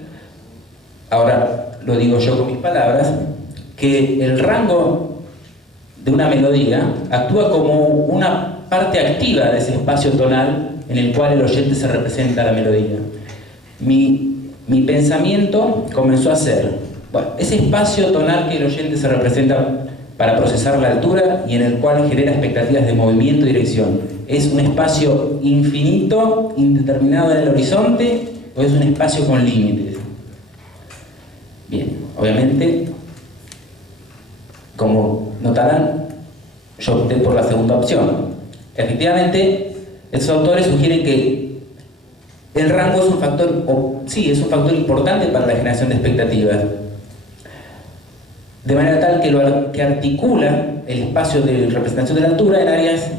ahora lo digo yo con mis palabras, que el rango de una melodía actúa como una parte activa de ese espacio tonal en el cual el oyente se representa la melodía. Mi pensamiento comenzó a ser, bueno, ese espacio tonal que el oyente se representa para procesar la altura y en el cual genera expectativas de movimiento y dirección, ¿es un espacio infinito, indeterminado en el horizonte, o es un espacio con límites? Bien, obviamente, como notarán, yo opté por la segunda opción. Efectivamente, estos autores sugieren que el rango es un factor importante para la generación de expectativas, de manera tal que articula el espacio de representación de la altura en áreas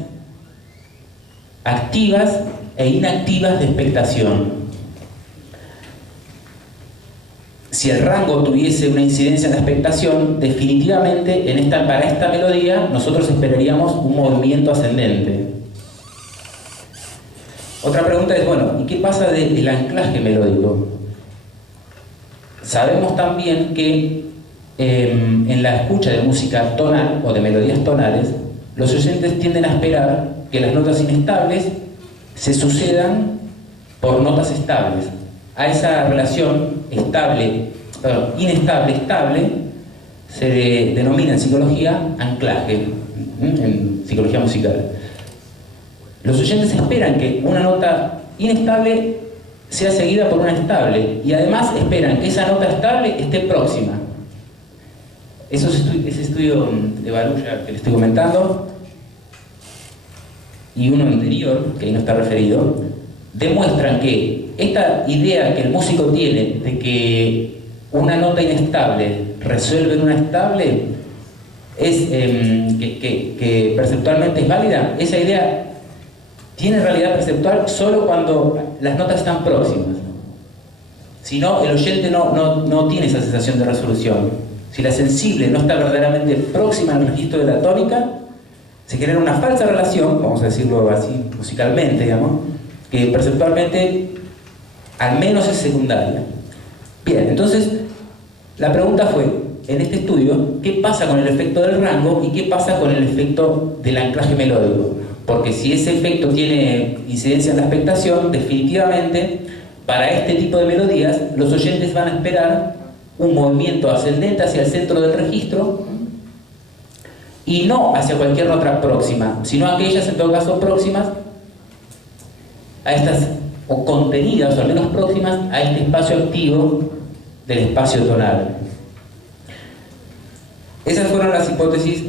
activas e inactivas de expectación. Si el rango tuviese una incidencia en la expectación, definitivamente para esta melodía nosotros esperaríamos un movimiento ascendente. Otra pregunta es, bueno, ¿y qué pasa del anclaje melódico? Sabemos también que en la escucha de música tonal o de melodías tonales, los oyentes tienden a esperar que las notas inestables se sucedan por notas estables. A esa relación inestable-estable se denomina en psicología anclaje, en psicología musical. Los oyentes esperan que una nota inestable sea seguida por una estable y además esperan que esa nota estable esté próxima. Ese estudio de Barulla que les estoy comentando y uno anterior, que ahí no está referido, demuestran que esta idea que el músico tiene de que una nota inestable resuelve en una estable es que perceptualmente es válida. Esa idea tiene realidad perceptual solo cuando las notas están próximas. Si no, el oyente no tiene esa sensación de resolución. Si la sensible no está verdaderamente próxima al registro de la tónica, se genera una falsa relación, vamos a decirlo así musicalmente, digamos, que perceptualmente al menos es secundaria. Bien, entonces la pregunta fue, en este estudio, ¿qué pasa con el efecto del rango y qué pasa con el efecto del anclaje melódico? Porque si ese efecto tiene incidencia en la expectación, definitivamente para este tipo de melodías los oyentes van a esperar un movimiento ascendente hacia el centro del registro y no hacia cualquier nota próxima, sino aquellas en todo caso próximas a estas, o contenidas o al menos próximas a este espacio activo del espacio tonal. Esas fueron las hipótesis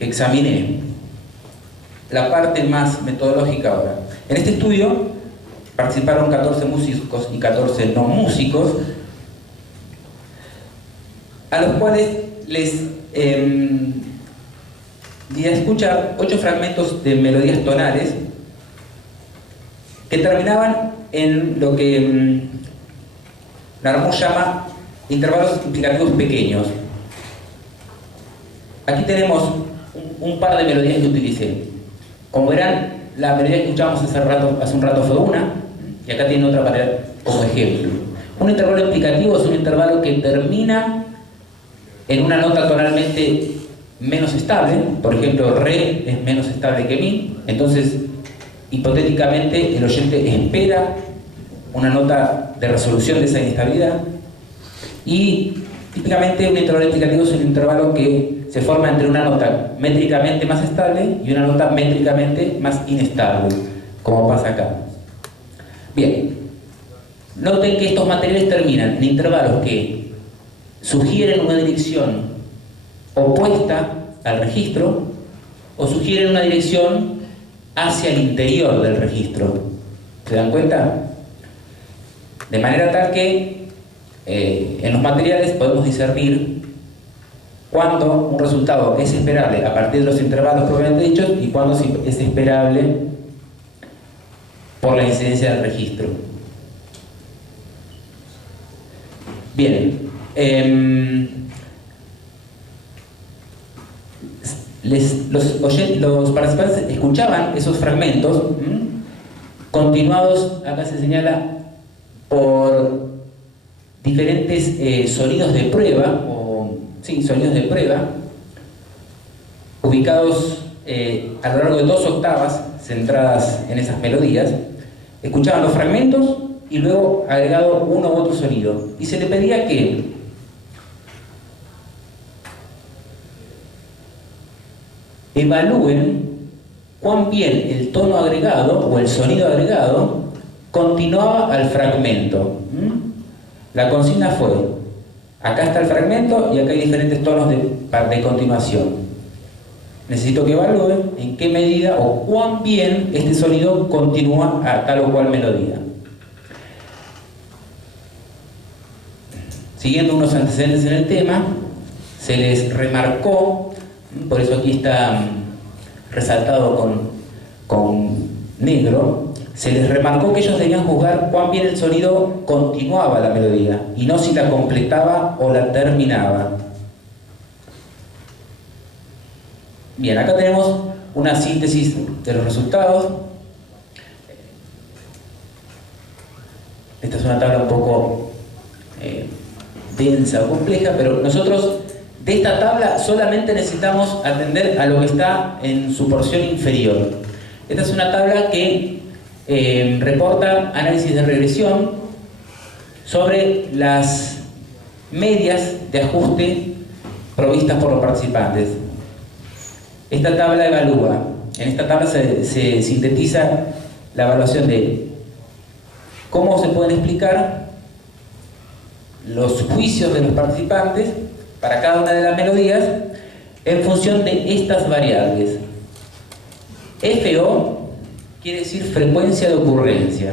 que examiné. La parte más metodológica ahora. En este estudio participaron 14 músicos y 14 no músicos, a los cuales les di a escuchar 8 fragmentos de melodías tonales que terminaban en lo que Narmos llama intervalos implicativos pequeños. Aquí tenemos un par de melodías que utilicé. Como verán, la melodía que escuchamos hace un rato fue una, y acá tiene otra para como ejemplo. Un intervalo implicativo es un intervalo que termina en una nota tonalmente menos estable. Por ejemplo, re es menos estable que mi, entonces hipotéticamente el oyente espera una nota de resolución de esa inestabilidad. Y típicamente un intervalo implicativo es un intervalo que se forma entre una nota métricamente más estable y una nota métricamente más inestable, como pasa acá. Bien, noten que estos materiales terminan en intervalos que sugieren una dirección opuesta al registro o sugieren una dirección hacia el interior del registro. ¿Se dan cuenta? De manera tal que en los materiales podemos discernir cuándo un resultado es esperable a partir de los intervalos propiamente dichos y cuándo es esperable por la incidencia del registro. Bien, los participantes escuchaban esos fragmentos continuados, acá se señala, por diferentes sonidos de prueba, sonidos de prueba, ubicados a lo largo de 2 octavas centradas en esas melodías. Escuchaban los fragmentos y luego agregado uno u otro sonido. Y se le pedía que evalúen cuán bien el tono agregado o el sonido agregado continuaba al fragmento. La consigna fue: acá está el fragmento y acá hay diferentes tonos de continuación. Necesito que evalúen en qué medida o cuán bien este sonido continúa a tal o cual melodía. Siguiendo unos antecedentes en el tema, se les remarcó, por eso aquí está resaltado con negro, se les remarcó que ellos debían juzgar cuán bien el sonido continuaba la melodía y no si la completaba o la terminaba. Bien, acá tenemos una síntesis de los resultados. Esta es una tabla un poco densa o compleja, pero nosotros de esta tabla solamente necesitamos atender a lo que está en su porción inferior. Esta es una tabla que reporta análisis de regresión sobre las medias de ajuste provistas por los participantes. Esta tabla evalúa, en esta tabla se sintetiza la evaluación de cómo se pueden explicar los juicios de los participantes para cada una de las melodías en función de estas variables. FO quiere decir frecuencia de ocurrencia.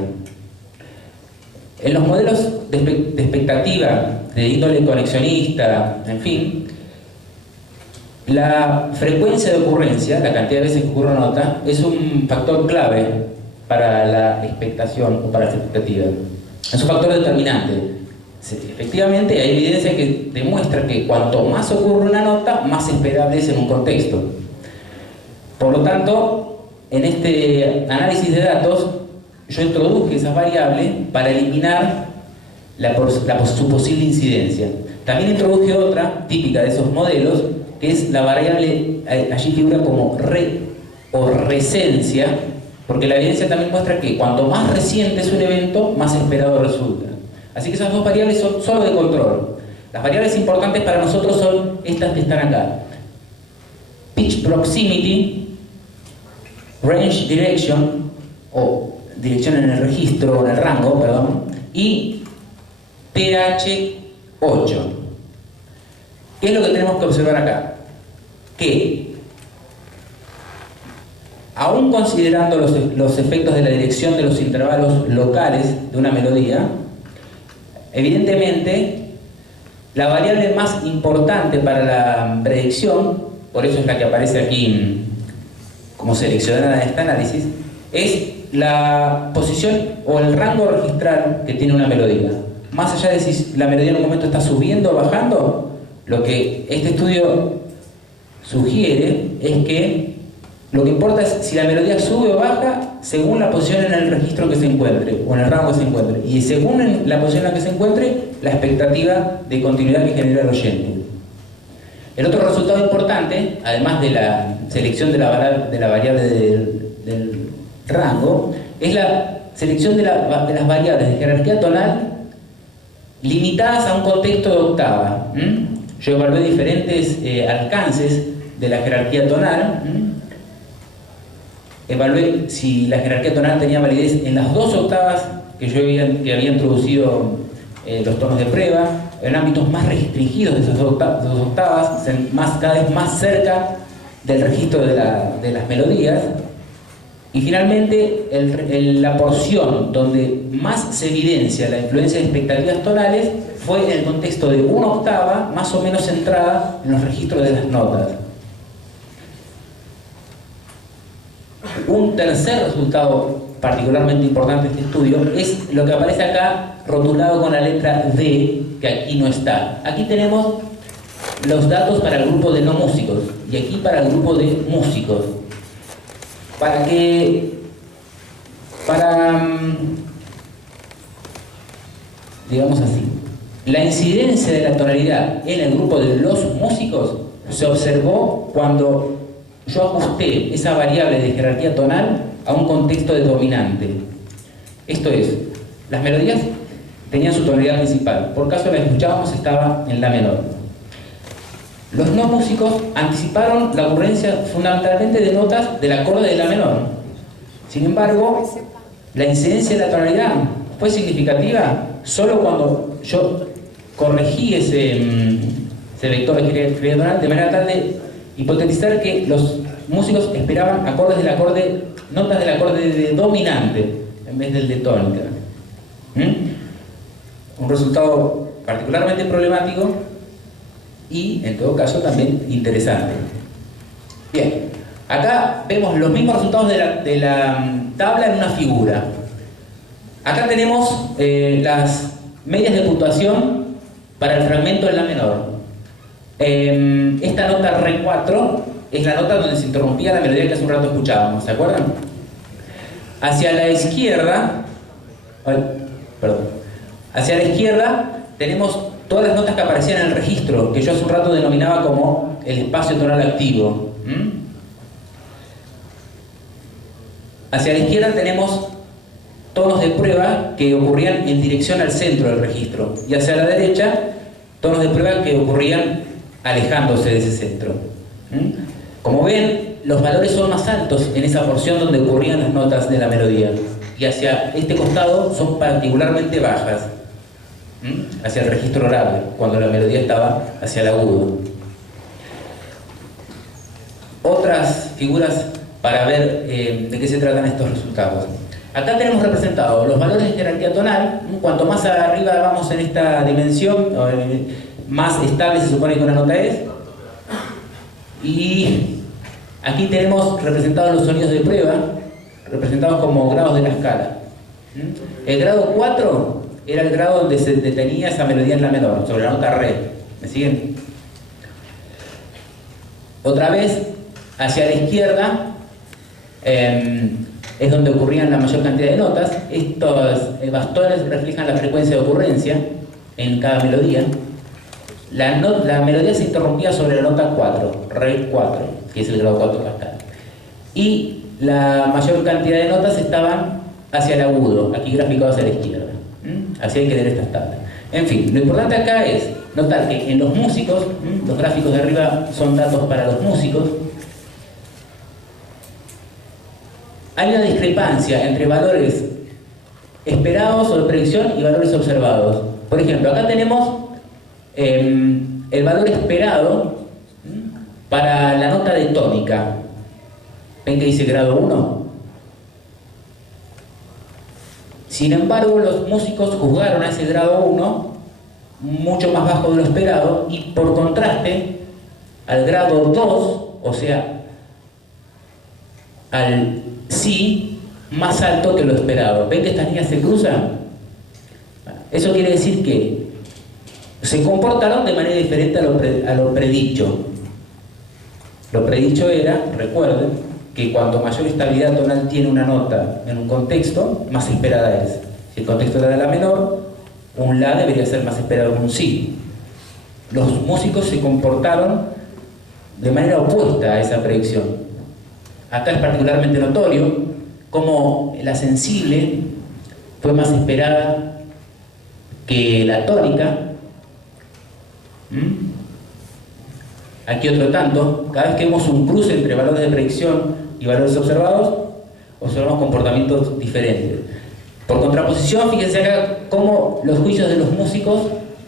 En los modelos de expectativa de índole conexionista, en fin, la frecuencia de ocurrencia, la cantidad de veces que ocurre una nota, es un factor clave para la expectación o para la expectativa. Es un factor determinante. Efectivamente, hay evidencia que demuestra que cuanto más ocurre una nota, más esperable es en un contexto. Por lo tanto, en este análisis de datos, yo introduje esas variables para eliminar su posible incidencia. También introduje otra, típica de esos modelos, que es la variable, allí figura como recencia, porque la evidencia también muestra que cuanto más reciente es un evento, más esperado resulta. Así que esas dos variables son solo de control. Las variables importantes para nosotros son estas que están acá: pitch proximity, range direction, o dirección en el registro, o en el rango, perdón, y pH8. ¿Qué es lo que tenemos que observar acá? Que, aún considerando los efectos de la dirección de los intervalos locales de una melodía, evidentemente la variable más importante para la predicción, por eso es la que aparece aquí como seleccionada en este análisis, es la posición o el rango registral que tiene una melodía. Más allá de si la melodía en un momento está subiendo o bajando, lo que este estudio sugiere es que lo que importa es si la melodía sube o baja según la posición en el registro que se encuentre o en el rango que se encuentre, y según la posición en la que se encuentre, la expectativa de continuidad que genera el oyente. El otro resultado importante, además de la selección de la variable del rango, es la selección de las variables de jerarquía tonal limitadas a un contexto de octava. Yo evalué diferentes alcances de la jerarquía tonal. Evalué si la jerarquía tonal tenía validez en las 2 octavas que yo había introducido los tonos de prueba, en ámbitos más restringidos de esas 2 octavas, cada vez más cerca del registro de las melodías. Y finalmente, la porción donde más se evidencia la influencia de expectativas tonales fue en el contexto de 1 octava, más o menos centrada en los registros de las notas. Un tercer resultado particularmente importante de este estudio es lo que aparece acá rotulado con la letra D, que aquí no está. Aquí tenemos los datos para el grupo de no músicos y aquí para el grupo de músicos. Digamos así, la incidencia de la tonalidad en el grupo de los músicos se observó cuando yo ajusté esa variable de jerarquía tonal a un contexto de dominante. Esto es, las melodías tenían su tonalidad principal. Por caso la escuchábamos, estaba en la menor. Los no músicos anticiparon la ocurrencia fundamentalmente de notas del acorde de la menor. Sin embargo, la incidencia de la tonalidad fue significativa solo cuando yo corregí ese vector de jerarquía tonal de manera tal de hipotetizar que los músicos esperaban notas del acorde de dominante en vez del de tónica. Un resultado particularmente problemático y, en todo caso, también interesante. Bien, acá vemos los mismos resultados de la tabla en una figura. Acá tenemos las medias de puntuación para el fragmento en la menor. Esta nota Re4 es la nota donde se interrumpía la melodía que hace un rato escuchábamos, ¿se acuerdan? Hacia la izquierda, perdón. Hacia la izquierda tenemos todas las notas que aparecían en el registro, que yo hace un rato denominaba como el espacio tonal activo. Hacia la izquierda tenemos tonos de prueba que ocurrían en dirección al centro del registro, y hacia la derecha tonos de prueba que ocurrían alejándose de ese centro. Como ven, los valores son más altos en esa porción donde ocurrían las notas de la melodía, y hacia este costado son particularmente bajas, hacia el registro grave, cuando la melodía estaba hacia el agudo. Otras figuras para ver de qué se tratan estos resultados. Acá tenemos representados los valores de jerarquía tonal. Cuanto más arriba vamos en esta dimensión, más estable se supone que una nota es. Y aquí tenemos representados los sonidos de prueba, representados como grados de la escala. El grado 4 era el grado donde se detenía esa melodía en la menor, sobre la nota re. ¿Me siguen? Otra vez, hacia la izquierda, es donde ocurrían la mayor cantidad de notas. Estos bastones reflejan la frecuencia de ocurrencia en cada melodía. La melodía se interrumpía sobre la nota 4, re 4, que es el grado 4 de la escala. Y la mayor cantidad de notas estaban hacia el agudo, aquí graficado hacia la izquierda. Así hay que leer estas tablas. En fin, lo importante acá es notar que en los músicos, los gráficos de arriba son datos para los músicos, hay una discrepancia entre valores esperados o de predicción y valores observados. Por ejemplo, acá tenemos el valor esperado para la nota de tónica. ¿Ven que dice grado 1? Sin embargo, los músicos juzgaron a ese grado 1 mucho más bajo de lo esperado, y por contraste al grado 2, o sea, al si más alto que lo esperado. ¿Ven que estas líneas se cruzan? Eso quiere decir que se comportaron de manera diferente a lo predicho. Lo predicho era, recuerden, que cuanto mayor estabilidad tonal tiene una nota en un contexto, más esperada es. Si el contexto era de la menor, un la debería ser más esperado que un si. Los músicos se comportaron de manera opuesta a esa predicción. Acá es particularmente notorio cómo la sensible fue más esperada que la tónica. Aquí otro tanto. Cada vez que vemos un cruce entre valores de predicción y valores observados, observamos comportamientos diferentes. Por contraposición, fíjense acá cómo los juicios de los músicos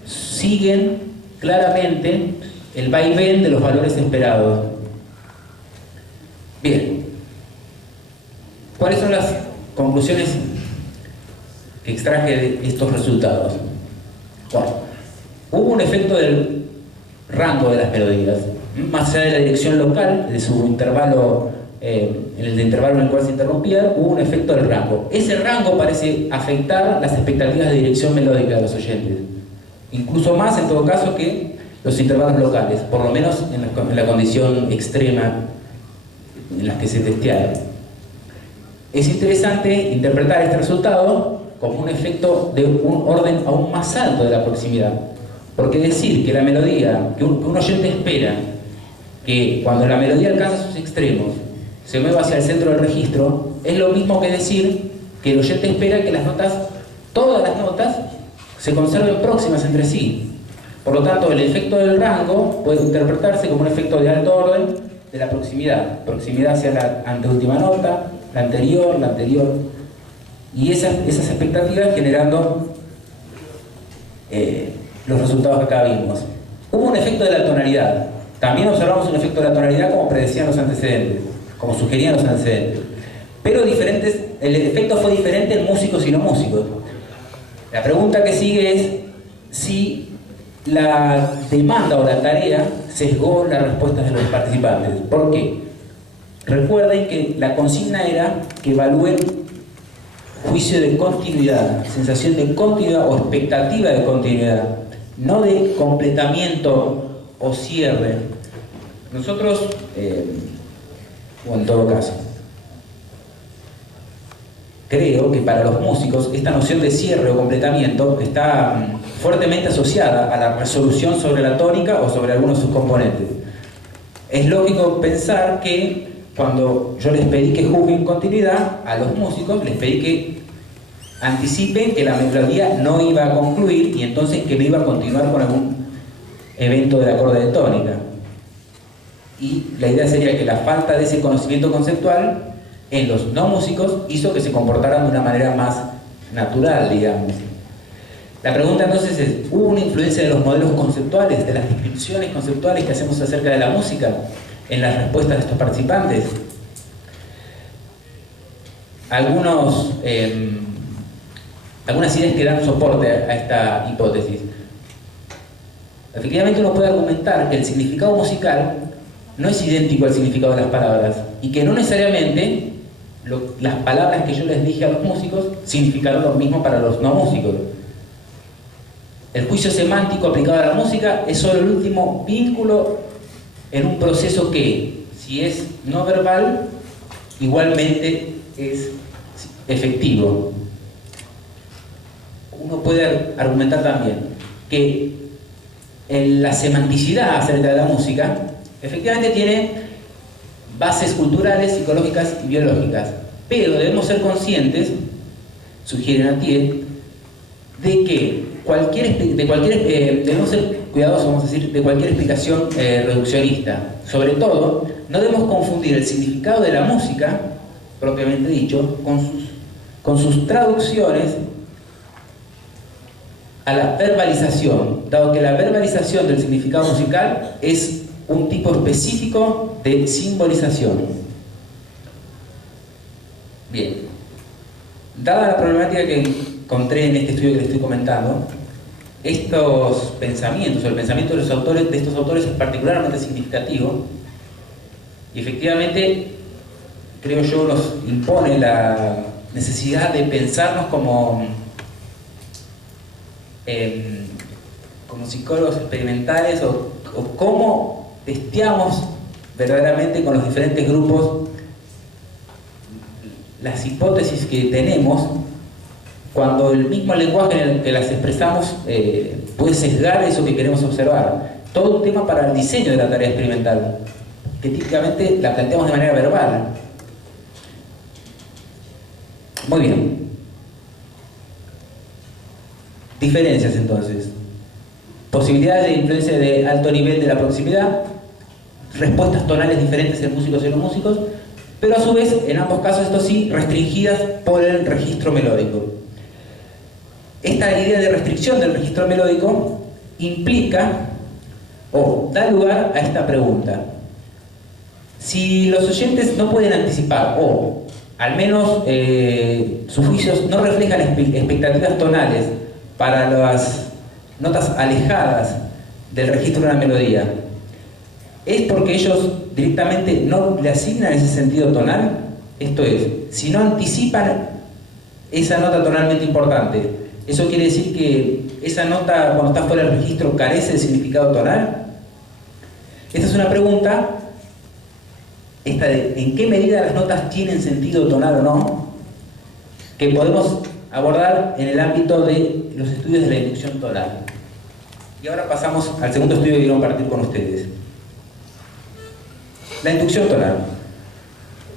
siguen claramente el vaivén de los valores esperados. Bien, ¿cuáles son las conclusiones que extraje de estos resultados? Bueno, hubo un efecto del rango de las melodías, más allá de la dirección local, de su intervalo, en el intervalo en el cual se interrumpía, hubo un efecto del rango. Ese rango parece afectar las expectativas de dirección melódica de los oyentes, incluso más en todo caso que los intervalos locales, por lo menos en la condición extrema en las que se testearon. Es interesante interpretar este resultado como un efecto de un orden aún más alto de la proximidad, porque decir que la melodía, que un oyente espera que cuando la melodía alcanza sus extremos se mueva hacia el centro del registro, es lo mismo que decir que el oyente espera que las notas, todas las notas, se conserven próximas entre sí. Por lo tanto, el efecto del rango puede interpretarse como un efecto de alto orden de la proximidad hacia la anteúltima nota, la anterior, y esas expectativas generando los resultados que acá vimos. Hubo un efecto de la tonalidad. También observamos un efecto de la tonalidad como predecían los antecedentes, como sugerían los antecedentes. Pero el efecto fue diferente en músicos y no músicos. La pregunta que sigue es si la demanda o la tarea sesgó las respuestas de los participantes. ¿Por qué? Recuerden que la consigna era que evalúen juicio de continuidad, sensación de continuidad o expectativa de continuidad, no de completamiento o cierre. Nosotros, o en todo caso, creo que para los músicos esta noción de cierre o completamiento está fuertemente asociada a la resolución sobre la tónica o sobre algunos de sus componentes. Es lógico pensar que cuando yo les pedí que juzguen continuidad, a los músicos les pedí que anticipen que la melodía no iba a concluir y entonces que no iba a continuar con algún evento del acorde de tónica. Y la idea sería que la falta de ese conocimiento conceptual en los no músicos hizo que se comportaran de una manera más natural, digamos. La pregunta entonces es, ¿hubo una influencia de los modelos conceptuales, de las descripciones conceptuales que hacemos acerca de la música en las respuestas de estos participantes? Algunas ideas que dan soporte a esta hipótesis. Efectivamente uno puede argumentar que el significado musical no es idéntico al significado de las palabras y que no necesariamente las palabras que yo les dije a los músicos significaron lo mismo para los no músicos. El juicio semántico aplicado a la música es solo el último vínculo en un proceso que, si es no verbal, igualmente es efectivo. Uno puede argumentar también que la semanticidad acerca de la música efectivamente tiene bases culturales, psicológicas y biológicas, pero debemos ser conscientes, sugiere Nattier, de que debemos ser cuidadosos, vamos a decir, de cualquier explicación reduccionista. Sobre todo, no debemos confundir el significado de la música, propiamente dicho, con sus traducciones a la verbalización, dado que la verbalización del significado musical es un tipo específico de simbolización. Bien, dada la problemática que encontré en este estudio que les estoy comentando, estos pensamientos, o el pensamiento de estos autores es particularmente significativo y efectivamente, creo yo, nos impone la necesidad de pensarnos como psicólogos experimentales o cómo testeamos verdaderamente con los diferentes grupos las hipótesis que tenemos cuando el mismo lenguaje en el que las expresamos puede sesgar eso que queremos observar. Todo un tema para el diseño de la tarea experimental, que típicamente la planteamos de manera verbal. Muy bien. Diferencias entonces. Posibilidades de influencia de alto nivel de la proximidad, respuestas tonales diferentes en músicos y no músicos, pero a su vez, en ambos casos, esto sí, restringidas por el registro melódico. Esta idea de restricción del registro melódico implica o da lugar a esta pregunta. Si los oyentes no pueden anticipar o al menos sus juicios no reflejan expectativas tonales para las notas alejadas del registro de una melodía, ¿es porque ellos directamente no le asignan ese sentido tonal? Esto es, si no anticipan esa nota tonalmente importante, ¿eso quiere decir que esa nota cuando está fuera del registro carece de significado tonal? Esta es una pregunta, esta de en qué medida las notas tienen sentido tonal o no, que podemos abordar en el ámbito de los estudios de la inducción tonal. Y ahora pasamos al segundo estudio que quiero compartir con ustedes. La inducción tonal.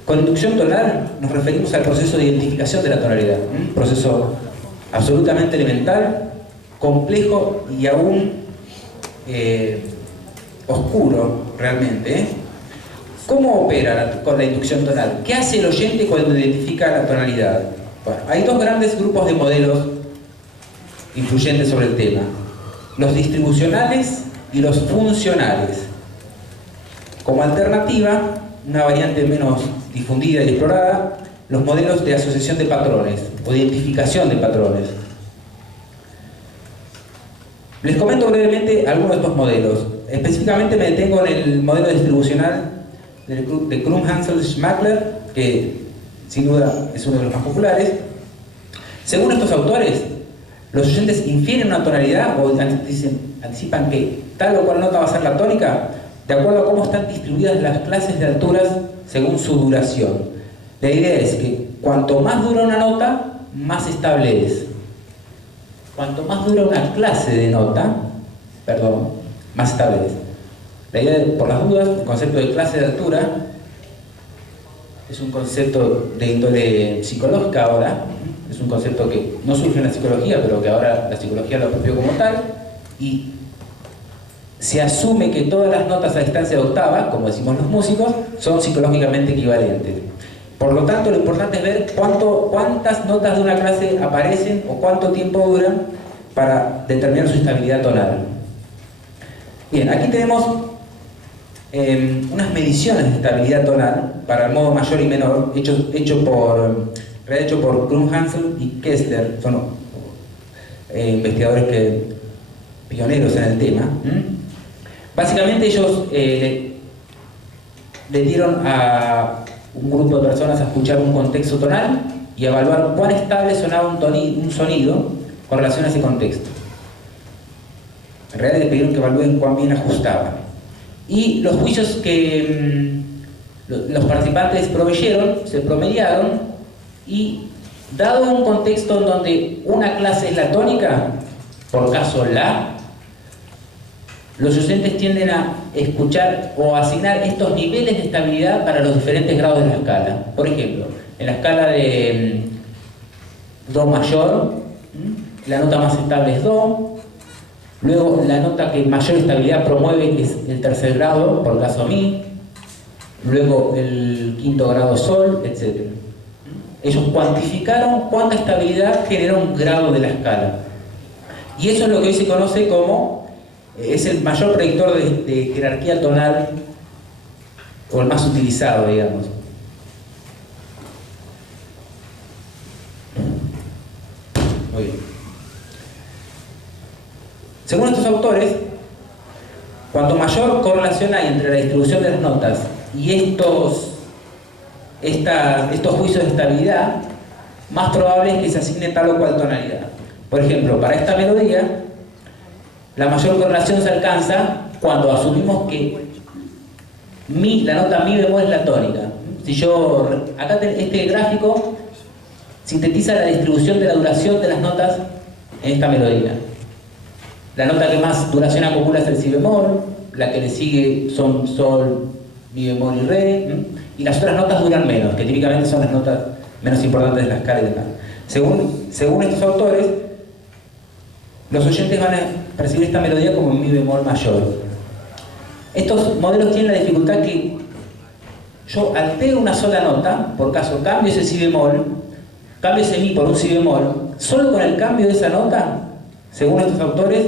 Con inducción tonal nos referimos al proceso de identificación de la tonalidad, un proceso absolutamente elemental, complejo y aún oscuro realmente. ¿Cómo opera con la inducción tonal? ¿Qué hace el oyente cuando identifica la tonalidad? Bueno, hay dos grandes grupos de modelos influyentes sobre el tema: los distribucionales y los funcionales. Como alternativa, una variante menos difundida y explorada, los modelos de asociación de patrones o de identificación de patrones. Les comento brevemente algunos de estos modelos. Específicamente me detengo en el modelo distribucional de Krum-Hansel-Schmackler, que sin duda es uno de los más populares. Según estos autores, los oyentes infieren una tonalidad o anticipan que tal o cual nota va a ser la tónica de acuerdo a cómo están distribuidas las clases de alturas según su duración. La idea es que cuanto más dura una nota, más estable es. Cuanto más dura una clase de nota, más estable es. La idea, por las dudas, el concepto de clase de altura es un concepto de índole psicológica ahora, es un concepto que no surge en la psicología, pero que ahora la psicología lo apropió como tal, y se asume que todas las notas a distancia de octava, como decimos los músicos, son psicológicamente equivalentes. Por lo tanto, lo importante es ver cuántas notas de una clase aparecen o cuánto tiempo duran para determinar su estabilidad tonal. Bien, aquí tenemos unas mediciones de estabilidad tonal para el modo mayor y menor, hecho por Grün-Hansel y Kessler, son investigadores pioneros en el tema. Básicamente ellos le dieron a un grupo de personas a escuchar un contexto tonal y a evaluar cuán estable sonaba un sonido con relación a ese contexto. En realidad le pidieron que evalúen cuán bien ajustaba. Y los juicios que los participantes proveyeron se promediaron y, dado un contexto en donde una clase es la tónica, por caso la, los oyentes tienden a escuchar o asignar estos niveles de estabilidad para los diferentes grados de la escala. Por ejemplo, en la escala de Do mayor, la nota más estable es Do. Luego, la nota que mayor estabilidad promueve es el tercer grado, por caso Mi. Luego, el quinto grado Sol, etc. Ellos cuantificaron cuánta estabilidad genera un grado de la escala. Y eso es lo que hoy se conoce como, es el mayor predictor de jerarquía tonal, o el más utilizado, digamos. Muy bien. Según estos autores, cuanto mayor correlación hay entre la distribución de las notas y estos juicios de estabilidad, más probable es que se asigne tal o cual tonalidad. Por ejemplo, para esta melodía, la mayor correlación se alcanza cuando asumimos que la nota Mi bemol es la tónica. Acá este gráfico sintetiza la distribución de la duración de las notas en esta melodía. La nota que más duración acumula es el Si bemol, la que le sigue son Sol, Mi bemol y Re, y las otras notas duran menos, que típicamente son las notas menos importantes de la escala y demás. Según estos autores, los oyentes van a percibir esta melodía como Mi bemol mayor. Estos modelos tienen la dificultad que yo altero una sola nota, por caso cambio ese Si bemol, cambio ese Mi por un Si bemol, solo con el cambio de esa nota, según estos autores,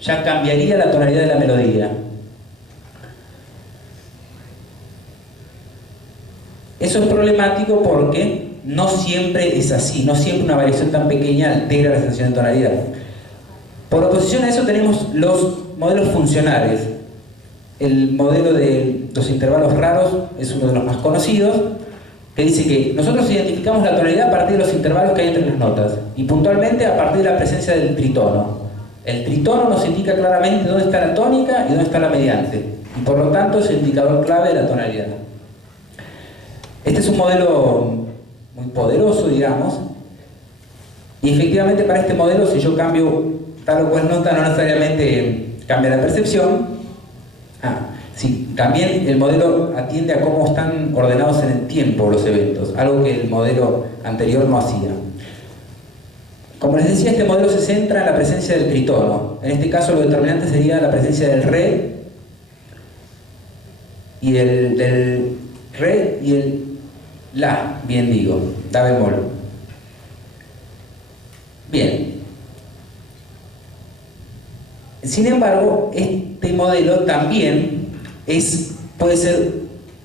ya cambiaría la tonalidad de la melodía. Eso es problemático porque no siempre es así, no siempre una variación tan pequeña altera la sensación de tonalidad. Por oposición a eso tenemos los modelos funcionales. El modelo de los intervalos raros es uno de los más conocidos, que dice que nosotros identificamos la tonalidad a partir de los intervalos que hay entre las notas, y puntualmente a partir de la presencia del tritono. El tritono nos indica claramente dónde está la tónica y dónde está la mediante, y por lo tanto es el indicador clave de la tonalidad. Este es un modelo muy poderoso, digamos, y efectivamente para este modelo, si yo cambio tal o cual nota, no necesariamente cambia la percepción. Sí, también el modelo atiende a cómo están ordenados en el tiempo los eventos, algo que el modelo anterior no hacía. Como les decía, este modelo se centra en la presencia del tritono. En este caso lo determinante sería la presencia del Re y del Re y el La, bien digo, Da bemol. Bien. Sin embargo, este modelo también puede ser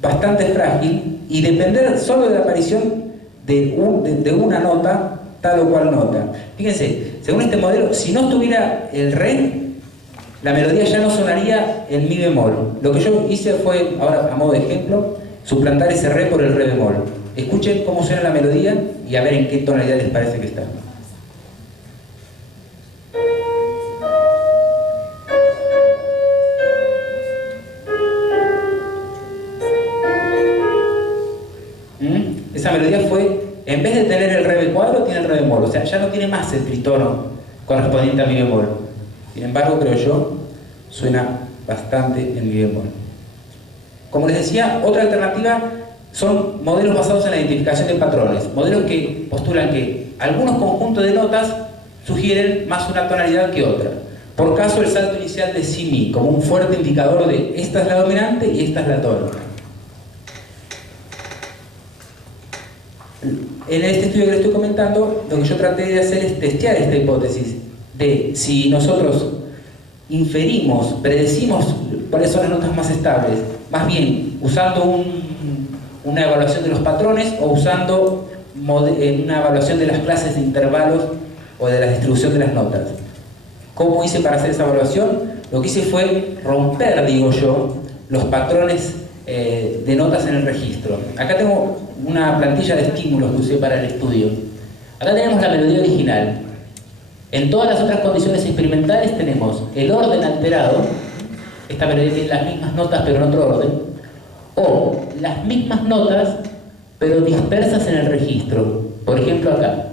bastante frágil y depender solo de la aparición de una nota, tal o cual nota. Fíjense, según este modelo, si no estuviera el Re, la melodía ya no sonaría en Mi bemol. Lo que yo hice fue, ahora a modo de ejemplo, suplantar ese Re por el Re bemol. Escuchen cómo suena la melodía y a ver en qué tonalidad les parece que está. Esa melodía fue en re bemol, o sea, ya no tiene más el tritono correspondiente a mi bemol. Sin embargo, creo yo, suena bastante en mi bemol. Como les decía, otra alternativa son modelos basados en la identificación de patrones, modelos que postulan que algunos conjuntos de notas sugieren más una tonalidad que otra. Por caso, el salto inicial de si-mi, como un fuerte indicador de esta es la dominante y esta es la tónica. En este estudio que les estoy comentando, lo que yo traté de hacer es testear esta hipótesis de si nosotros inferimos, predecimos cuáles son las notas más estables, más bien usando una evaluación de los patrones o usando una evaluación de las clases de intervalos o de la distribución de las notas. ¿Cómo hice para hacer esa evaluación? Lo que hice fue romper, digo yo, los patrones de notas en el registro. Acá tengo una plantilla de estímulos que usé para el estudio. Acá tenemos la melodía original. En todas las otras condiciones experimentales tenemos el orden alterado, esta melodía tiene las mismas notas pero en otro orden, o las mismas notas pero dispersas en el registro. Por ejemplo acá,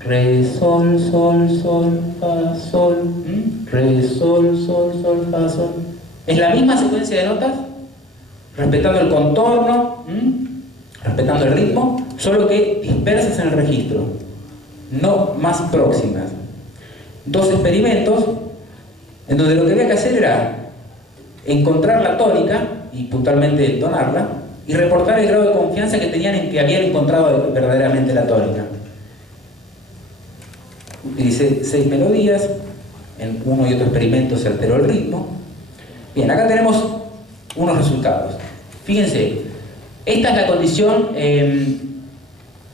re, sol, sol, sol, fa, sol, re, sol, sol, sol, fa, sol. Es la misma secuencia de notas, respetando el contorno, respetando el ritmo, solo que dispersas en el registro, no más próximas. Dos experimentos en donde lo que había que hacer era encontrar la tónica y puntualmente tonarla y reportar el grado de confianza que tenían en que habían encontrado verdaderamente la tónica. Utilicé 6 melodías, en uno y otro experimento se alteró el ritmo. Bien, acá tenemos unos resultados. Fíjense, esta es la condición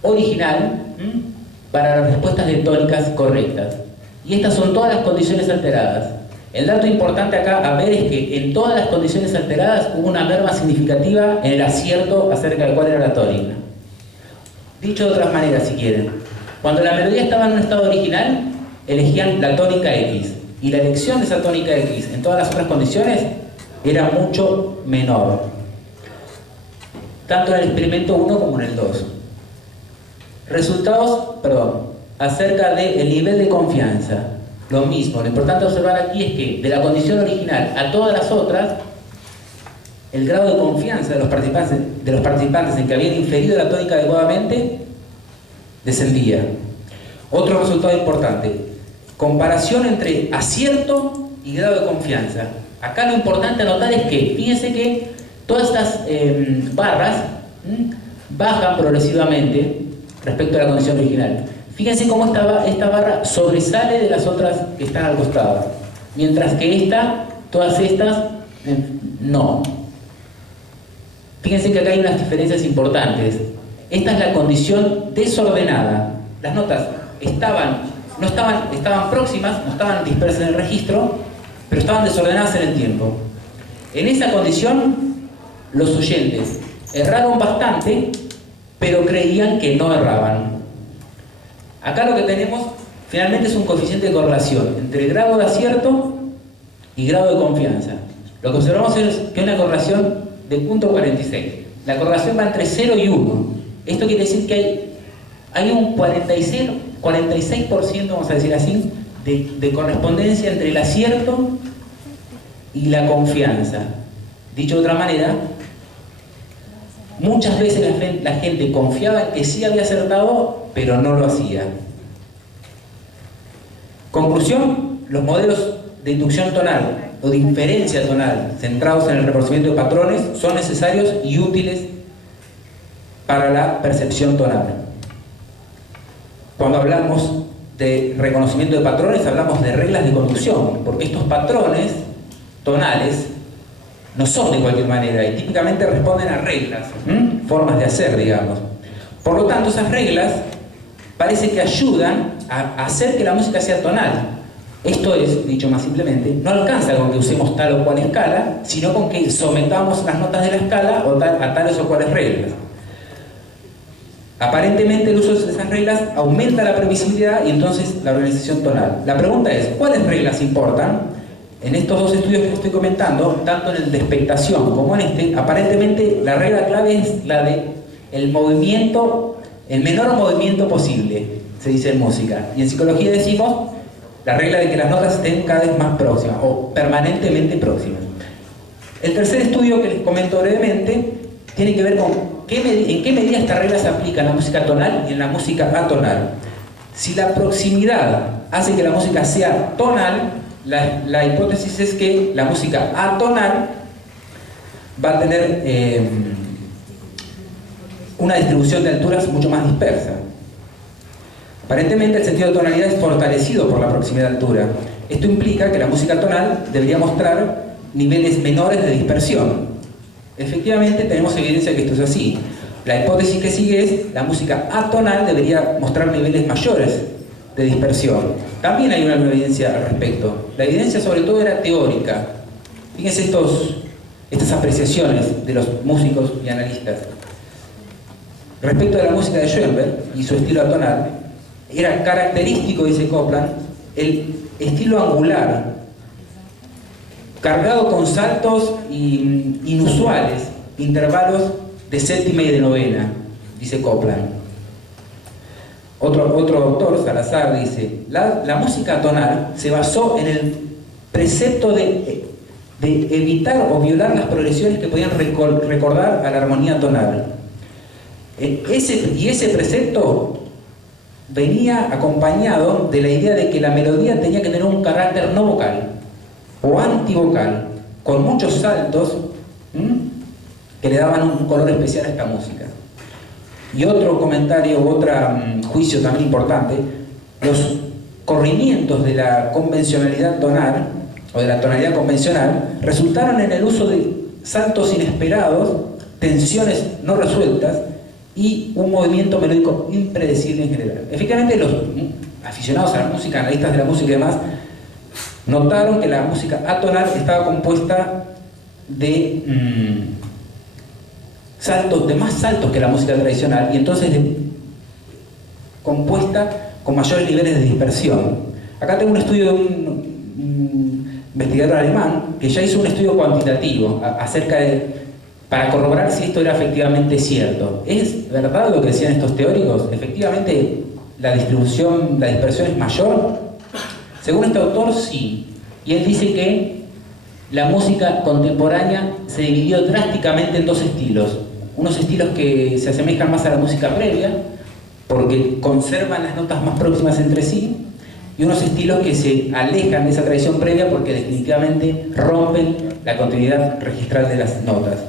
original para las respuestas de tónicas correctas. Y estas son todas las condiciones alteradas. El dato importante acá a ver es que en todas las condiciones alteradas hubo una merma significativa en el acierto acerca de cuál era la tónica. Dicho de otras maneras, si quieren, cuando la melodía estaba en un estado original, elegían la tónica X, y la elección de esa tónica X en todas las otras condiciones era mucho menor, tanto en el experimento 1 como en el 2. Resultados, acerca del nivel de confianza. Lo mismo, lo importante observar aquí es que de la condición original a todas las otras, el grado de confianza de los participantes en que habían inferido la tónica adecuadamente descendía. Otro resultado importante, comparación entre acierto y grado de confianza. Acá lo importante a notar es que, fíjense que todas estas barras bajan progresivamente respecto a la condición original. Fíjense cómo esta barra sobresale de las otras que están al costado, mientras que todas estas, no. Fíjense que acá hay unas diferencias importantes. Esta es la condición desordenada. Las notas estaban próximas, no estaban dispersas en el registro, pero estaban desordenadas en el tiempo. En esa condición, los oyentes erraron bastante, pero creían que no erraban. Acá lo que tenemos finalmente es un coeficiente de correlación entre grado de acierto y grado de confianza. Lo que observamos es que hay una correlación de 0.46. La correlación va entre 0 y 1. Esto quiere decir que hay un 46%, vamos a decir así, de correspondencia entre el acierto y la confianza. Dicho de otra manera, muchas veces la gente confiaba en que sí había acertado, pero no lo hacía. Conclusión, los modelos de inducción tonal o de inferencia tonal centrados en el reconocimiento de patrones son necesarios y útiles para la percepción tonal. Cuando hablamos de reconocimiento de patrones, hablamos de reglas de conducción, porque estos patrones tonales no son de cualquier manera y típicamente responden a reglas, formas de hacer, digamos. Por lo tanto, esas reglas parece que ayudan a hacer que la música sea tonal. Esto es, dicho más simplemente, no alcanza con que usemos tal o cual escala, sino con que sometamos las notas de la escala a tales o cuales reglas. Aparentemente el uso de esas reglas aumenta la previsibilidad y entonces la organización tonal. La pregunta es, ¿cuáles reglas importan? En estos dos estudios que estoy comentando, tanto en el de expectación como en este, aparentemente la regla clave es la de el menor movimiento posible. se dice en música. Y en psicología decimos la regla de que las notas estén cada vez más próximas o permanentemente próximas. El tercer estudio que les comento brevemente tiene que ver con en qué medida esta regla se aplica en la música tonal y en la música atonal. Si la proximidad hace que la música sea tonal, la hipótesis es que la música atonal va a tener una distribución de alturas mucho más dispersa. Aparentemente el sentido de tonalidad es fortalecido por la proximidad de altura. Esto implica que la música tonal debería mostrar niveles menores de dispersión. Efectivamente tenemos evidencia que esto es así. La hipótesis que sigue es la música atonal debería mostrar niveles mayores de dispersión. También hay una evidencia al respecto. La evidencia sobre todo era teórica. Fíjense estas apreciaciones de los músicos y analistas. Respecto a la música de Schoenberg y su estilo atonal, era característico, dice Copland, el estilo angular, cargado con saltos inusuales, intervalos de séptima y de novena, dice Copland. Otro autor, Salazar, dice, la música atonal se basó en el precepto de evitar o violar las progresiones que podían recordar a la armonía tonal. Ese precepto venía acompañado de la idea de que la melodía tenía que tener un carácter no vocal o antivocal, con muchos saltos que le daban un color especial a esta música. Y otro comentario, otro juicio también importante, los corrimientos de la convencionalidad tonal, o de la tonalidad convencional, resultaron en el uso de saltos inesperados, tensiones no resueltas, y un movimiento melódico impredecible en general. Efectivamente, los aficionados a la música, analistas de la música y demás, notaron que la música atonal estaba compuesta de más saltos que la música tradicional, y entonces compuesta con mayores niveles de dispersión. Acá tengo un estudio de un investigador alemán que ya hizo un estudio cuantitativo acerca para corroborar si esto era efectivamente cierto. ¿Es verdad lo que decían estos teóricos? ¿Efectivamente la dispersión es mayor? Según este autor, sí. Y él dice que la música contemporánea se dividió drásticamente en dos estilos. Unos estilos que se asemejan más a la música previa, porque conservan las notas más próximas entre sí, y unos estilos que se alejan de esa tradición previa porque definitivamente rompen la continuidad registral de las notas.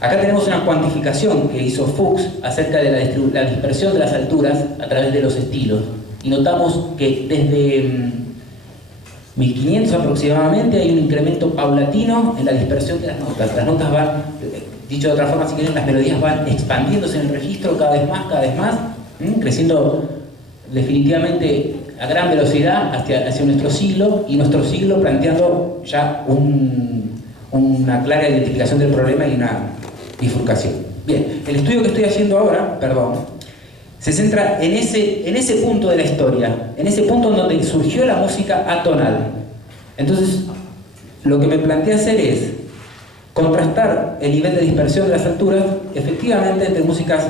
Acá tenemos una cuantificación que hizo Fuchs acerca de la dispersión de las alturas a través de los estilos, y notamos que desde 1500 aproximadamente hay un incremento paulatino en la dispersión de las notas. Las notas van, dicho de otra forma, si quieren, las melodías van expandiéndose en el registro cada vez más, creciendo definitivamente a gran velocidad hacia nuestro siglo, y nuestro siglo planteando ya una clara identificación del problema y una bifurcación. Bien, el estudio que estoy haciendo ahora, se centra en ese punto de la historia, en ese punto en donde surgió la música atonal. Entonces, lo que me plantea hacer es contrastar el nivel de dispersión de las alturas efectivamente entre músicas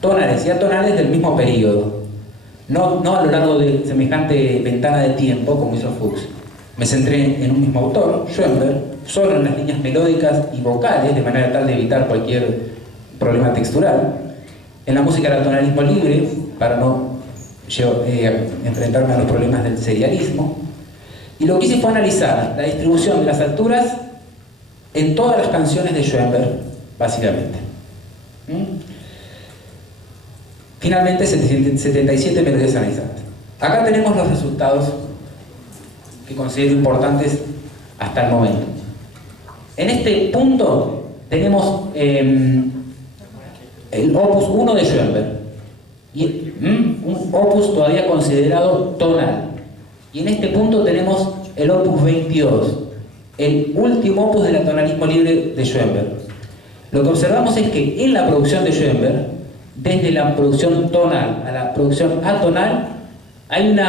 tonales y atonales del mismo periodo, no a lo largo de semejante ventana de tiempo como hizo Fuchs. Me centré en un mismo autor, Schoenberg, solo en las líneas melódicas y vocales, de manera tal de evitar cualquier problema textural, en la música del atonalismo libre, para no enfrentarme a los problemas del serialismo, y lo que hice fue analizar la distribución de las alturas en todas las canciones de Schoenberg, básicamente. Finalmente, 77 melodías analizadas. Acá tenemos los resultados que considero importantes hasta el momento. En este punto tenemos el opus 1 de Schoenberg, y un opus todavía considerado tonal. Y en este punto tenemos el opus 22, el último opus del atonalismo libre de Schoenberg. Lo que observamos es que en la producción de Schoenberg, desde la producción tonal a la producción atonal, hay un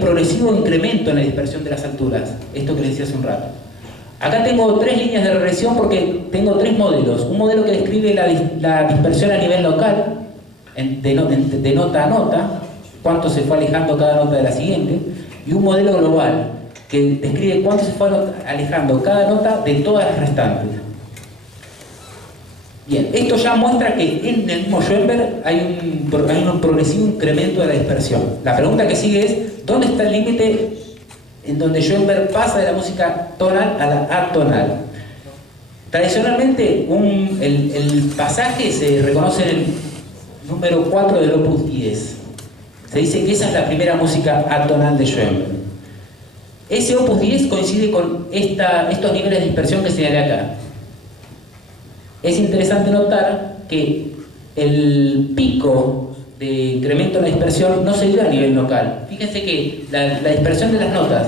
progresivo incremento en la dispersión de las alturas. Esto que les decía hace un rato. Acá tengo tres líneas de regresión porque tengo tres modelos. Un modelo que describe la dispersión a nivel local, de nota a nota. cuánto se fue alejando cada nota de la siguiente, y un modelo global que describe cuánto se fue alejando cada nota de todas las restantes. Bien, esto ya muestra que en el mismo Schoenberg hay un progresivo incremento de la dispersión. La pregunta que sigue es, ¿dónde está el límite en donde Schoenberg pasa de la música tonal a la atonal? Tradicionalmente, el pasaje se reconoce en el número 4 del opus 10. Se dice que esa es la primera música atonal de Schoenberg. Ese opus 10 coincide con estos niveles de dispersión que señalé acá. Es interesante notar que el pico de incremento en la dispersión no se dio a nivel local. Fíjense que la dispersión de las notas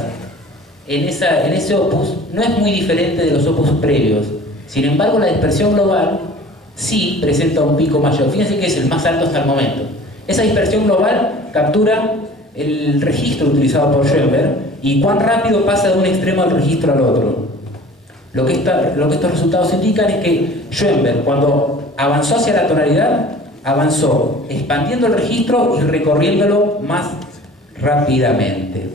en ese opus no es muy diferente de los opus previos. Sin embargo, la dispersión global sí presenta un pico mayor. Fíjense que es el más alto hasta el momento. Esa dispersión global captura el registro utilizado por Schoenberg y cuán rápido pasa de un extremo del registro al otro. Lo que estos resultados indican es que Schoenberg, cuando avanzó hacia la tonalidad, avanzó expandiendo el registro y recorriéndolo más rápidamente.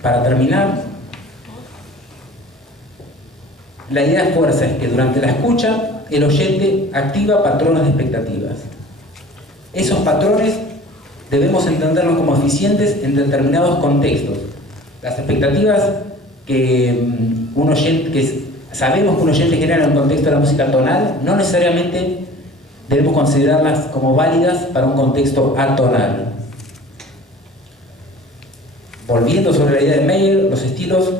Para terminar, la idea de fuerza es que durante la escucha el oyente activa patrones de expectativas. Esos patrones debemos entenderlos como eficientes en determinados contextos. Las expectativas que sabemos que un oyente genera en el contexto de la música tonal, no necesariamente debemos considerarlas como válidas para un contexto atonal. Volviendo sobre la idea de Meyer, los estilos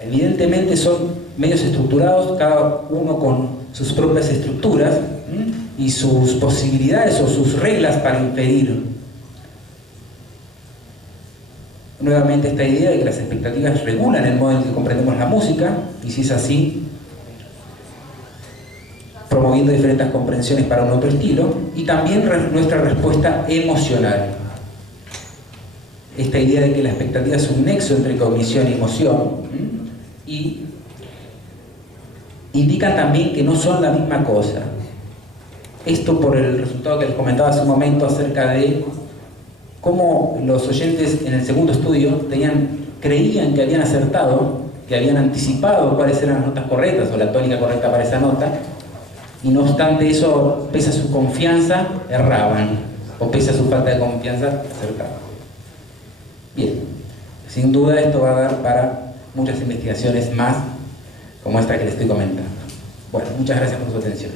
evidentemente son medios estructurados, cada uno con sus propias estructuras y sus posibilidades o sus reglas para inferir. Nuevamente esta idea de que las expectativas regulan el modo en que comprendemos la música, y si es así, promoviendo diferentes comprensiones para un otro estilo, y también nuestra respuesta emocional. Esta idea de que la expectativa es un nexo entre cognición y emoción, y indican también que no son la misma cosa. Esto por el resultado que les comentaba hace un momento acerca de cómo los oyentes en el segundo estudio creían que habían acertado, que habían anticipado cuáles eran las notas correctas o la tónica correcta para esa nota, y no obstante eso, pese a su confianza, erraban, o pese a su falta de confianza, acertaban. Bien, sin duda esto va a dar para muchas investigaciones más como esta que les estoy comentando. Bueno, muchas gracias por su atención.